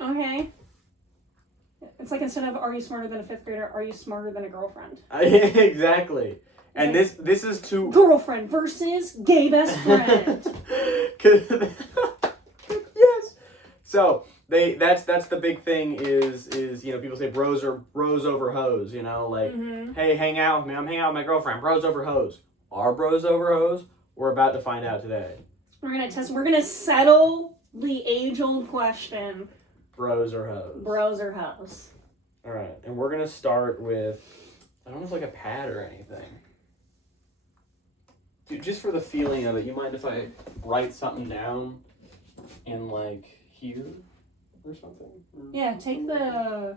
Okay. It's like instead of are you smarter than a 5th grader, are you smarter than a girlfriend? Exactly. And this is to... Girlfriend versus gay best friend. Yes. So, That's the big thing is people say bros over hoes, like hey, hang out with me, I'm hanging out with my girlfriend, bros over hoes. Are bros over hoes? We're about to find out today. We're gonna settle the age-old question. Bros or hoes? Bros or hoes. Alright, and we're gonna start with, I don't know if it's like a pad or anything. Dude, just for the feeling of it, you mind if I write something down in like here? Or something. Yeah, take the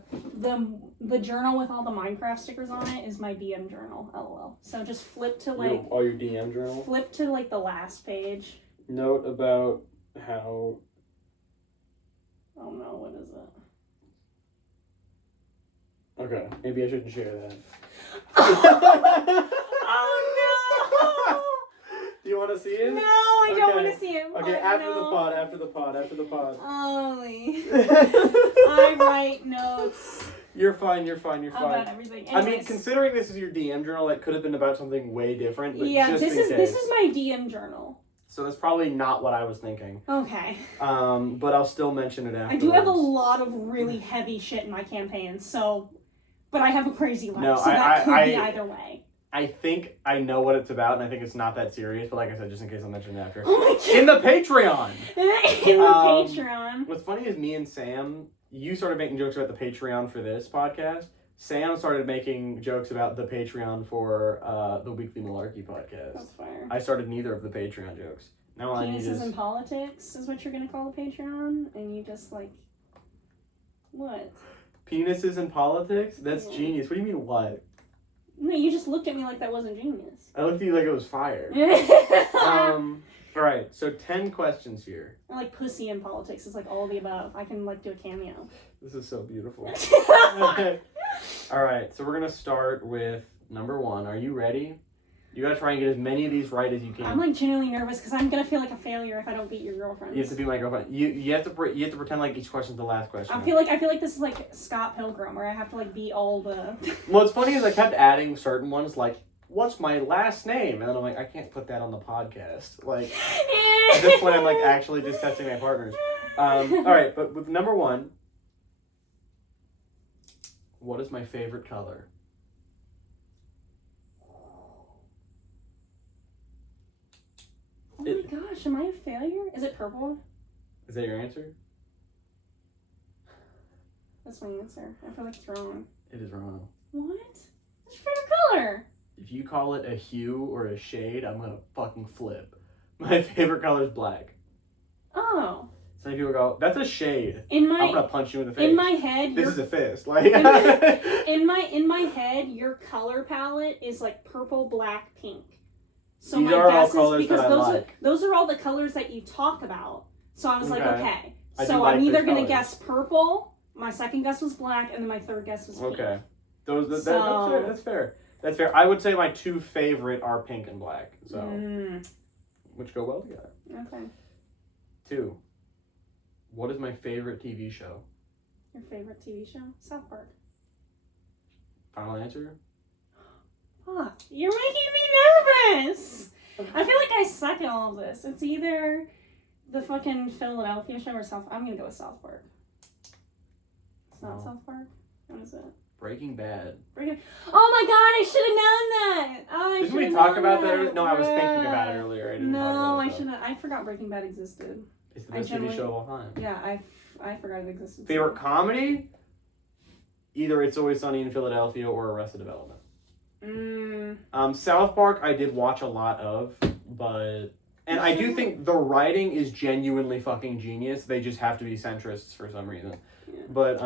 journal with all the Minecraft stickers on it is my DM journal, lol. So just flip to like your DM journal? Flip to like the last page. Note about how... Oh no, what is it? Okay, maybe I shouldn't share that. Oh no! Do you want to see it? No, I don't want to see it. Okay, after the pod. Holy. I write notes. You're fine. About everything. Anyways. I mean, considering this is your DM journal, it could have been about something way different. But yeah, just this in is case. my DM journal. So that's probably not what I was thinking. Okay. But I'll still mention it afterwards. I do have a lot of really heavy shit in my campaign, but I have a crazy life, No, so that could be either way. I think I know what it's about, and I think it's not that serious, but like I said, just in case I'll mention it after. Oh my god! In the Patreon! In the Patreon. What's funny is me and Sam, you started making jokes about the Patreon for this podcast. Sam started making jokes about the Patreon for the Weekly Malarkey podcast. That's fire. I started neither of the Patreon jokes. Now all I need is... Penises and politics is what you're going to call the Patreon, and you just like... What? Penises and politics? That's genius. What do you mean, what? No, you just looked at me like that wasn't genius. I looked at you like it was fire. Alright, so 10 questions here. I like pussy and politics. It's like all of the above. I can like do a cameo. This is so beautiful. Alright, so we're going to start with number 1. Are you ready? You gotta try and get as many of these right as you can. I'm like genuinely nervous because I'm gonna feel like a failure if I don't beat your girlfriend. You have to be my girlfriend. You have to pretend like each question's the last question. I feel like this is like Scott Pilgrim, where I have to like beat all the. What's funny is I kept adding certain ones like, what's my last name? And then I'm like, I can't put that on the podcast. Like at this point, I'm like actually just testing my partners. All right, but with number 1, what is my favorite color? Oh my gosh, am I a failure? Is it purple? Is that your answer? That's my answer. I feel like it's wrong. It is wrong. What? What's your favorite color? If you call it a hue or a shade, I'm gonna fucking flip. My favorite color is black. Oh. So many people go, that's a shade. I'm gonna punch you in the face. In my head, this is a fist. Like in my head, your color palette is like purple, black, pink. So these my are all guess colors is because that I like. those are all the colors that you talk about. So I was like, okay. So like I'm either those gonna colors. guess purple. My second guess was black, and then my third guess was pink. Okay. That's fair. That's fair. I would say my 2 favorite are pink and black. So which go well together. Okay. 2. What is my favorite TV show? Your favorite TV show? South Park. Final answer? Fuck, you're making me nervous. I feel like I suck at all of this. It's either the fucking Philadelphia show or South. I'm gonna go with South Park. It's not South Park. What is it? Breaking Bad. Oh my god, I should have known that. Oh, Didn't we talk about that earlier? No, I was thinking about it earlier. I didn't talk No, about I it, shouldn't. I forgot Breaking Bad existed. It's the best TV show of all time. Yeah, I forgot it existed. Favorite comedy? Either It's Always Sunny in Philadelphia or Arrested Development. South Park I did watch a lot of, and I do think the writing is genuinely fucking genius. They just have to be centrists for some reason. Yeah. But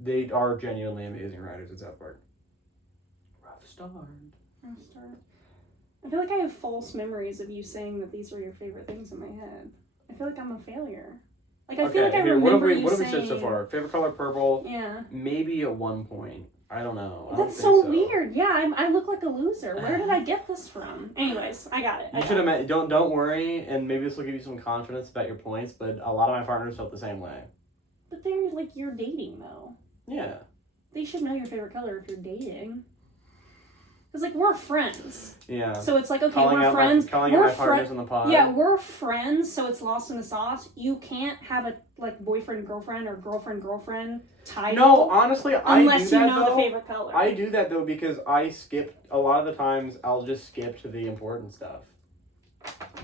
they are genuinely amazing writers at South Park. Rough start. I feel like I have false memories of you saying that these were your favorite things in my head. I feel like I'm a failure. Like I feel like I remember what have we saying... said so far? Favorite color purple? Yeah. Maybe at one point. I don't know. That's so weird. Yeah, I look like a loser. Where did I get this from? Anyways, I got it. You should have met. Don't worry, and maybe this will give you some confidence about your points. But a lot of my partners felt the same way. But they're like you're dating though. Yeah. They should know your favorite color if you're dating. Because, like, we're friends. Yeah. So it's like, okay, Calling we're out friends. calling we're out my partners in the pod. Yeah, we're friends, so it's lost in the sauce. You can't have a, like, boyfriend-girlfriend or girlfriend-girlfriend title. No, honestly, unless I do that, you know though. the favorite color. I do that, though, because I skip, a lot of the times, I'll just skip to the important stuff.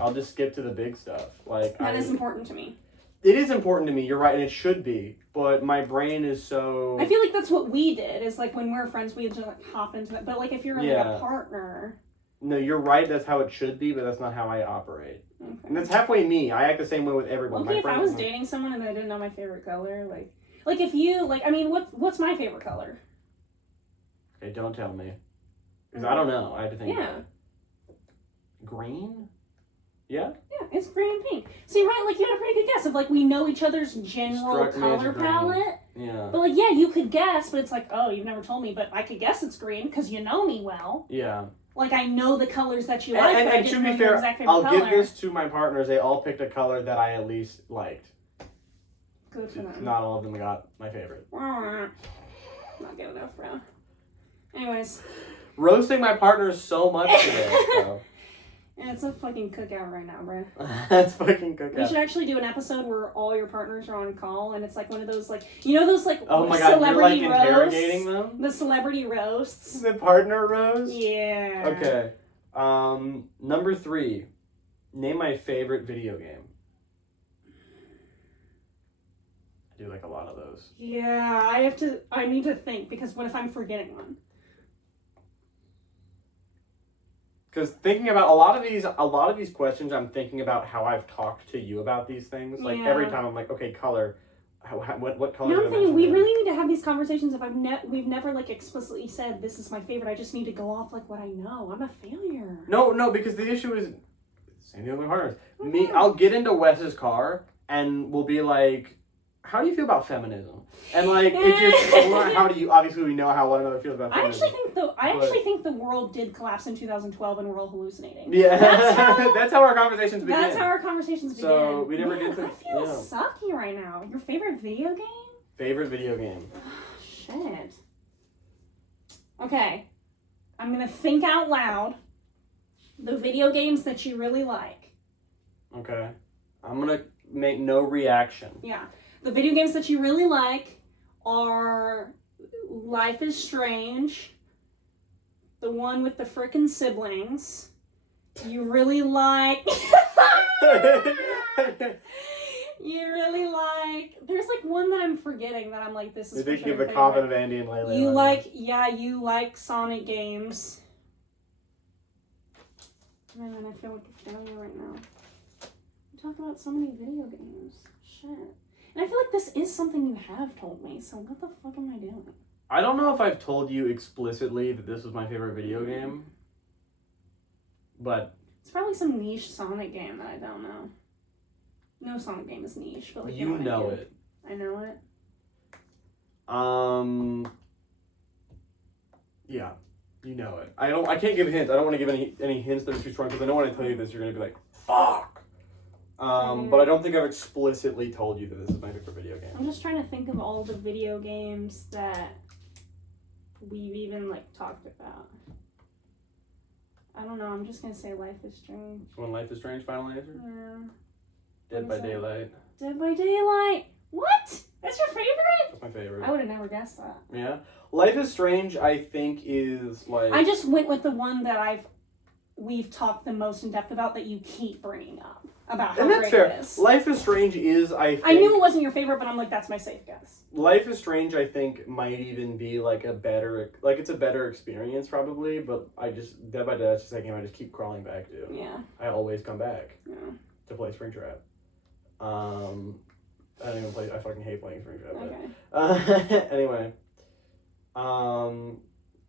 I'll just skip to the big stuff. Like, That is important to me. It is important to me, you're right, and it should be, but my brain is so... I feel like that's what we did, is like when we're friends, we just like hop into that. But like if you're like a partner... No, you're right, that's how it should be, but that's not how I operate. Okay. And that's halfway me. I act the same way with everyone. Okay, if I was dating someone and they didn't know my favorite color, like if you, like, I mean, what's my favorite color? Okay, don't tell me. Because I don't know, I have to think about it. Green? Yeah? Yeah, it's green and pink. See, right, like, you had a pretty good guess of, like, we know each other's general color palette. Yeah. But, like, yeah, you could guess, but it's like, oh, you've never told me, but I could guess it's green because you know me well. Yeah. Like, I know the colors that you like, and to be fair, I'll give this to my partners. They all picked a color that I at least liked. Good for them. Not all of them got my favorite. Not good enough, bro. Anyways. Roasting my partners so much today, so. And it's a fucking cookout right now, bro. That's fucking cookout. We should actually do an episode where all your partners are on call, and it's like one of those, like, you know those, like, oh my god, celebrity you're, like, interrogating roasts? them? The celebrity roasts. The partner roast? Yeah. Okay. Number 3. Name my favorite video game. I do like a lot of those. Yeah, I need to think, because what if I'm forgetting one? Because thinking about a lot of these questions, I'm thinking about how I've talked to you about these things. Like every time, I'm like, okay, color. What color? Now I'm thinking we really need to have these conversations. If we've never like explicitly said this is my favorite. I just need to go off like what I know. I'm a failure. No, because the issue is same deal with my partners. I'll get into Wes's car and we'll be like, how do you feel about feminism? And like it just how do you obviously we know how one another feels about feminism. I actually think the world did collapse in 2012 and we're all hallucinating. Yeah. That's how our conversations begin. That's how our conversations begin. So we never get to I feel sucky right now. Your favorite video game? Favorite video game. Shit. Okay. I'm gonna think out loud. The video games that you really like. Okay. I'm gonna make no reaction. Yeah. The video games that you really like are Life is Strange, the one with the frickin' siblings. You really like... There's like one that I'm forgetting that I'm like, this is They give the comment of Andy and Layla. You like Sonic games. Man, I feel like a failure right now. We talk about so many video games. Shit. And I feel like this is something you have told me, so what the fuck am I doing? I don't know if I've told you explicitly that this was my favorite video game, but... It's probably some niche Sonic game that I don't know. No Sonic game is niche, but like... You know it. I know it. Yeah, you know it. I can't give hints. I don't want to give any hints that are too strong, because I know when I tell you this, you're going to be like, fuck! But I don't think I've explicitly told you that this is my favorite video game. I'm just trying to think of all the video games that we've even, like, talked about. I don't know, I'm just gonna say Life is Strange. When Life is Strange, final answer? Yeah. Dead by Daylight. Dead by Daylight! What? That's your favorite? That's my favorite. I would have never guessed that. Yeah? Life is Strange, I think, is, like... I just went with the one that we've talked the most in depth about that you keep bringing up. About how great it is. Life is Strange is, I think... I knew it wasn't your favorite, but I'm like, that's my safe guess. Life is Strange, I think, might even be, like, a better... Like, it's a better experience, probably, but I just... Dead by Daylight, that's just a game I just keep crawling back to. Yeah. I always come back. Yeah. To play Springtrap. I don't even play... I fucking hate playing Springtrap. Okay. But, anyway.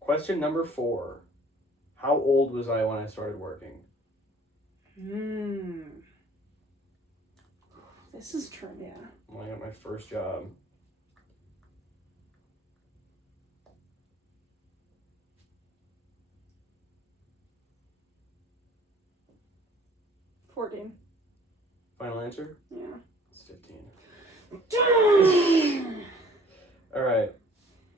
Question number 4. How old was I when I started working? This is trivia. When I got my first job. $14. Final answer? Yeah. It's 15. Alright.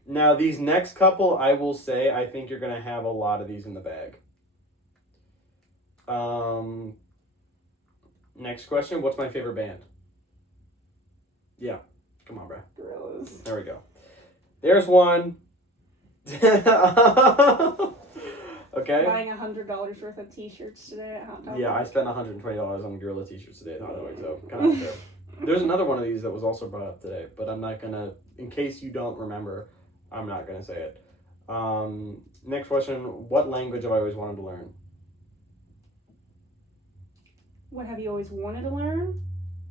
Now, these next couple, I will say, I think you're going to have a lot of these in the bag. Next question. What's my favorite band? Yeah. Come on, bro. Gross. There we go. There's one. Okay. Buying $100 worth of t-shirts today at Hot Topic. Yeah, I spent $120 on Gorilla t-shirts today at Hot Topic, so kind of fair. There's another one of these that was also brought up today, but I'm not gonna, in case you don't remember, I'm not gonna say it. Next question, what language have I always wanted to learn? What have you always wanted to learn?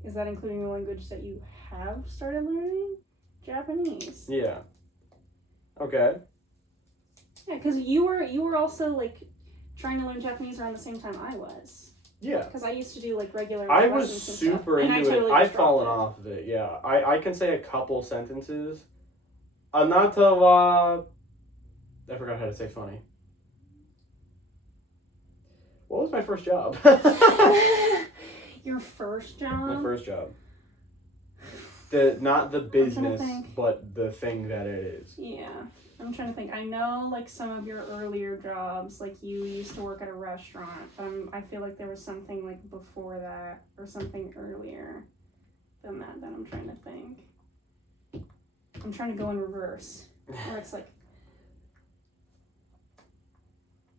Is that including the language that you have started learning? Japanese. Yeah. Okay. Yeah, because you were also like trying to learn Japanese around the same time I was. Yeah. Because I used to do like regular. I was lessons and super stuff, and into totally it. I've just dropped fallen it. off of it, yeah. I can say a couple sentences. Anata wa... I forgot how to say funny. What was my first job? Your first job? My first job. Not the business, but the thing that it is. Yeah. I'm trying to think. I know, like, some of your earlier jobs, like, you used to work at a restaurant, but I feel like there was something, like, before that, or something earlier than that I'm trying to think. I'm trying to go in reverse, where it's, like,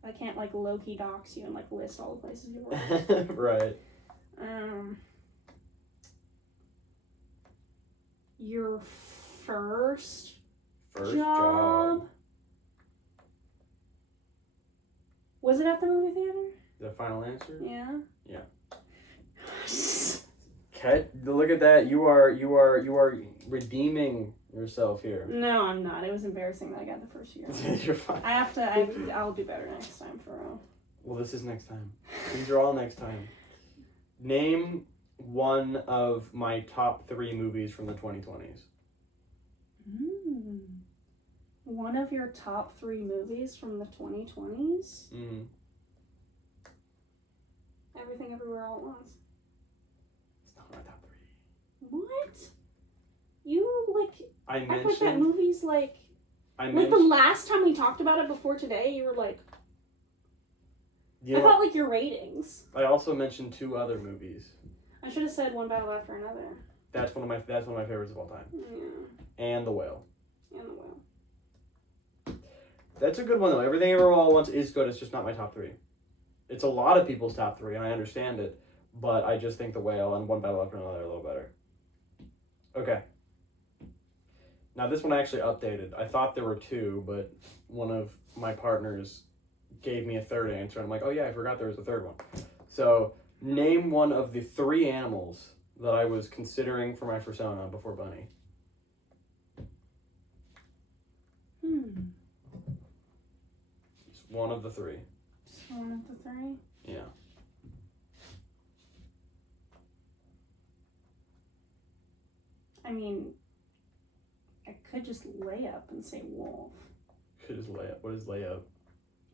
I can't, like, low-key dox you and, like, list all the places you worked. Right. Your first First job? job. Was it at the movie theater? The final answer? Yeah. Yeah. Okay, look at that. You are redeeming yourself here. No, I'm not. It was embarrassing that I got the first year. You're fine. I'll do better next time for real. Well, this is next time. These are all next time. Name one of my top 3 movies from the 2020s. One of your top 3 movies from the 2020s? Mm-hmm. Everything Everywhere All at Once. It's not my top 3. What? You like I act like that mentioned. movie's like the last time we talked about it before today, you were like, You I know, thought like your ratings. I also mentioned 2 other movies. I should have said One Battle After Another. That's one of my favorites of all time. Yeah. And The Whale. And The Whale. That's a good one though. Everything Everywhere All at Once is good. It's just not my top 3. It's a lot of people's top 3, and I understand it. But I just think The Whale and One Battle After Another are a little better. Okay. Now this one I actually updated. I thought there were 2, but one of my partners gave me a third answer. And I'm like, oh yeah, I forgot there was a third one. So name one of the 3 animals that I was considering for my persona before Bunny. It's one of the 3. Just one of the 3? Yeah. I mean, I could just lay up and say wolf. Could just lay up. What is lay up?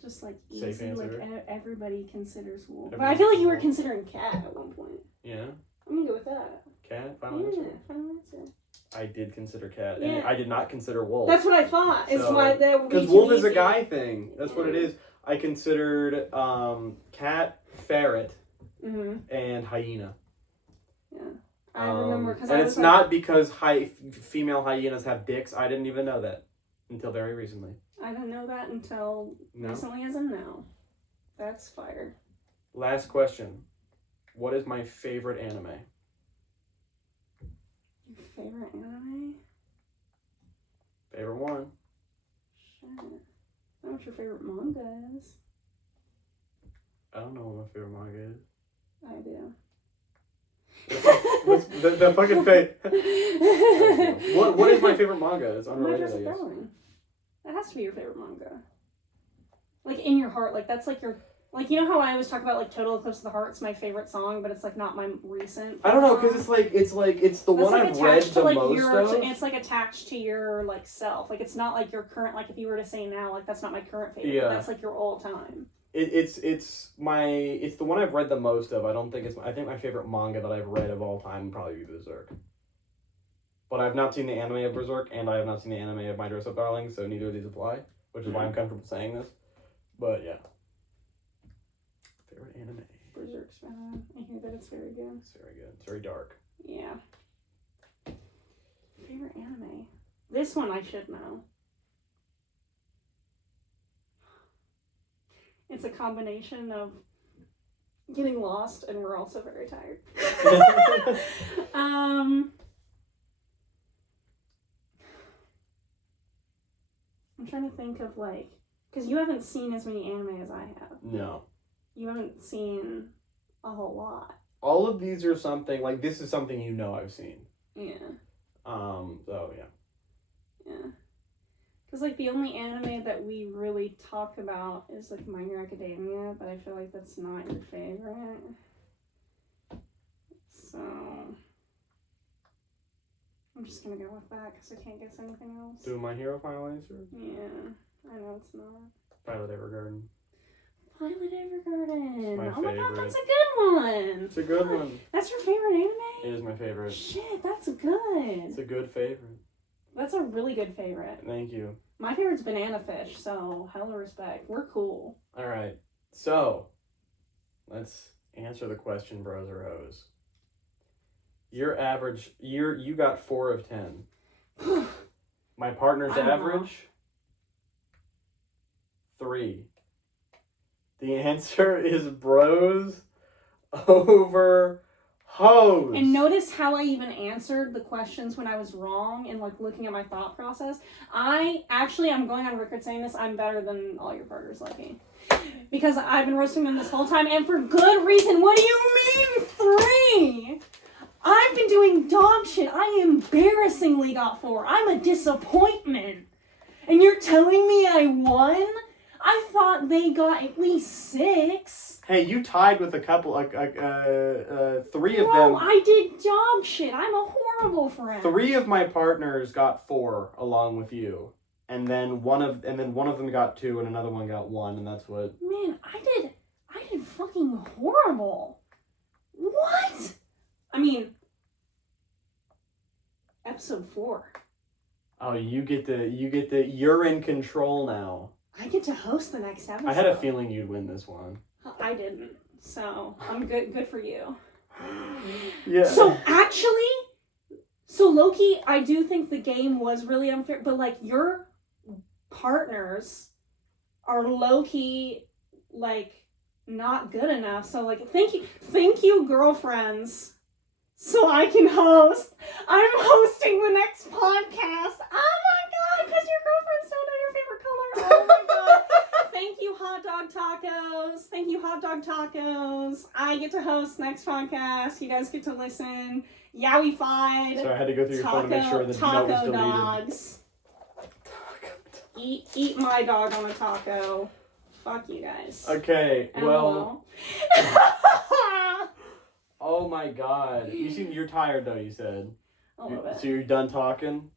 Just like Safe easy, answer. like everybody considers wolf. But Everybody I feel like you were considers considering cat at one point. Yeah. I'm gonna go with that. Cat? Final Yeah, answer? final answer. I did consider cat. Yeah. And I did not consider wolf. That's what I thought. It's So- why that would be Because too wolf is a easy. guy thing. That's what it is. I considered cat, ferret, and hyena. Yeah, I remember because and I it's was not because female hyenas have dicks. I didn't even know that until very recently. I didn't know that until No. recently as of now. That's fire. Last question. What is my favorite anime? Your favorite anime? Favorite one. Shit. I know what your favorite manga is. I don't know what my favorite manga is. I do. What's the fucking face? What is my favorite manga? It's My unrelated, Dress I Up guess. Darling. That has to be your favorite manga. Like in your heart, like that's like your, like you know how I always talk about like Total Eclipse of the Heart's my favorite song, but it's like not my recent. I don't know, song. because it's the That's one like I've read attached to the like most your, of. it's like attached to your like self. Like it's not like your current. Like if you were to say now, like that's not my current favorite. Yeah. That's like your all time. It's the one I've read the most of. I don't think I think my favorite manga that I've read of all time would probably be Berserk. but I've not seen the anime of Berserk, and I have not seen the anime of My Dress Up Darling, so neither of these apply, which is why I'm comfortable saying this. But yeah. Favorite anime? Berserk's bad. I hear that it's very good. It's very good. It's very dark. Yeah. Favorite anime? This one I should know. It's a combination of getting lost and we're also very tired. I'm trying to think of like, because you haven't seen as many anime as I have. No. You haven't seen a whole lot. All of these are something, like, this is something you know I've seen. Yeah. So, yeah. Yeah. Because, like, the only anime that we really talk about is, like, My Hero Academia, but I feel like that's not your favorite. So, I'm just gonna go with that because I can't guess anything else. Do My Hero final answer? Yeah, I know it's not. Violet Evergarden. Violet Evergarden. My Oh my god, favorite. that's a good one. It's a good one. That's your favorite anime? It is my favorite. Shit, that's good. It's a good favorite. That's a really good favorite. Thank you. My favorite's Banana Fish, so hella respect. We're cool. All right. So, let's answer the question, bros or hoes. Your average, you got 4 of 10. My partner's I don't know. average, 3. The answer is bros over hoes. And notice how I even answered the questions when I was wrong and like looking at my thought process. I'm going on record saying this, I'm better than all your partners, Lucky. Because I've been roasting them this whole time and for good reason. What do you mean 3? I've been doing dog shit. I embarrassingly got 4. I'm a disappointment. And you're telling me I won? I thought they got at least 6. Hey, you tied with a couple, 3 of No, them. I did dog shit. I'm a horrible friend. 3 of my partners got 4 along with you, and then one of them got 2, and another one got 1, and that's what. Man, I did fucking horrible. What? I mean, episode 4. Oh, you're in control now. I get to host the next episode. I had a feeling you'd win this one. I didn't, so I'm good. Good for you. Yeah. So Loki, I do think the game was really unfair, but like your partners are low-key like not good enough. So like thank you girlfriends. So I can host. I'm hosting the next podcast. Oh my god, because your girlfriends don't know your favorite color. Oh my god. Thank you, Hot Dog Tacos. Thank you, Hot Dog Tacos. I get to host next podcast. You guys get to listen. Yowie-fied. So I had to go through your phone to make sure that the note was Taco deleted. dogs. Eat my dog on a taco. Fuck you guys. Okay, well. LOL. Oh my god. You're tired though, you said. A little bit. So you're done talking?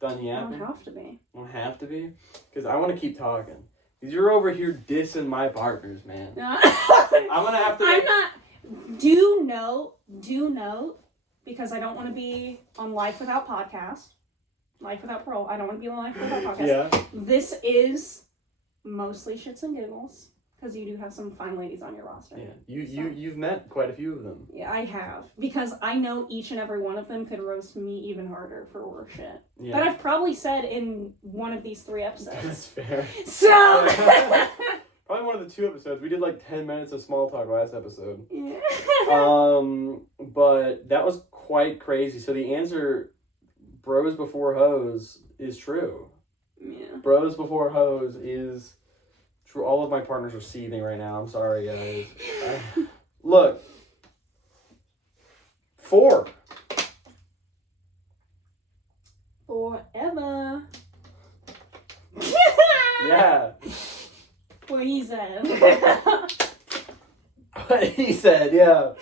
Done I yapping? don't have to be. Don't have to be? Because I want to keep talking. Because you're over here dissing my partners, man. I'm going to have to... I'm not... Do note, because I don't want to be on Life Without Podcast. Life Without Parole. I don't want to be on Life Without Podcast. Yeah. This is mostly shits and giggles. Because you do have some fine ladies on your roster. Yeah, you've met quite a few of them. Yeah, I have. Because I know each and every one of them could roast me even harder for worse shit. Yeah. That I've probably said in one of these 3 episodes. That's fair. So... Probably one of the 2 episodes. We did like 10 minutes of small talk last episode. Yeah. But that was quite crazy. So the answer, bros before hoes, is true. Yeah. Bros before hoes is... All of my partners are seething right now. I'm sorry, guys. Look. 4. Forever. Yeah. What he said. What he said, yeah.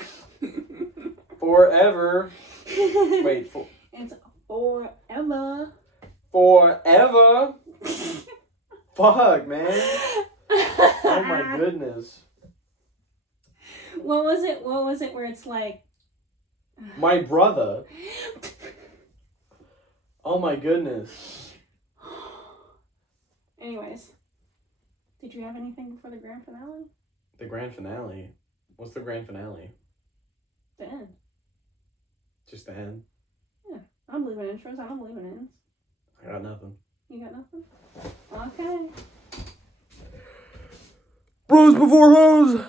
Forever. Wait, It's forever. Forever. Fuck, man. Oh my goodness. What was it where it's like... My brother. Oh my goodness. Anyways, did you have anything before the grand finale? The grand finale? What's the grand finale? The end. Just the end? Yeah. I don't believe in intros. I don't believe in ends. I got nothing. You got nothing? Okay. Bros before hoes!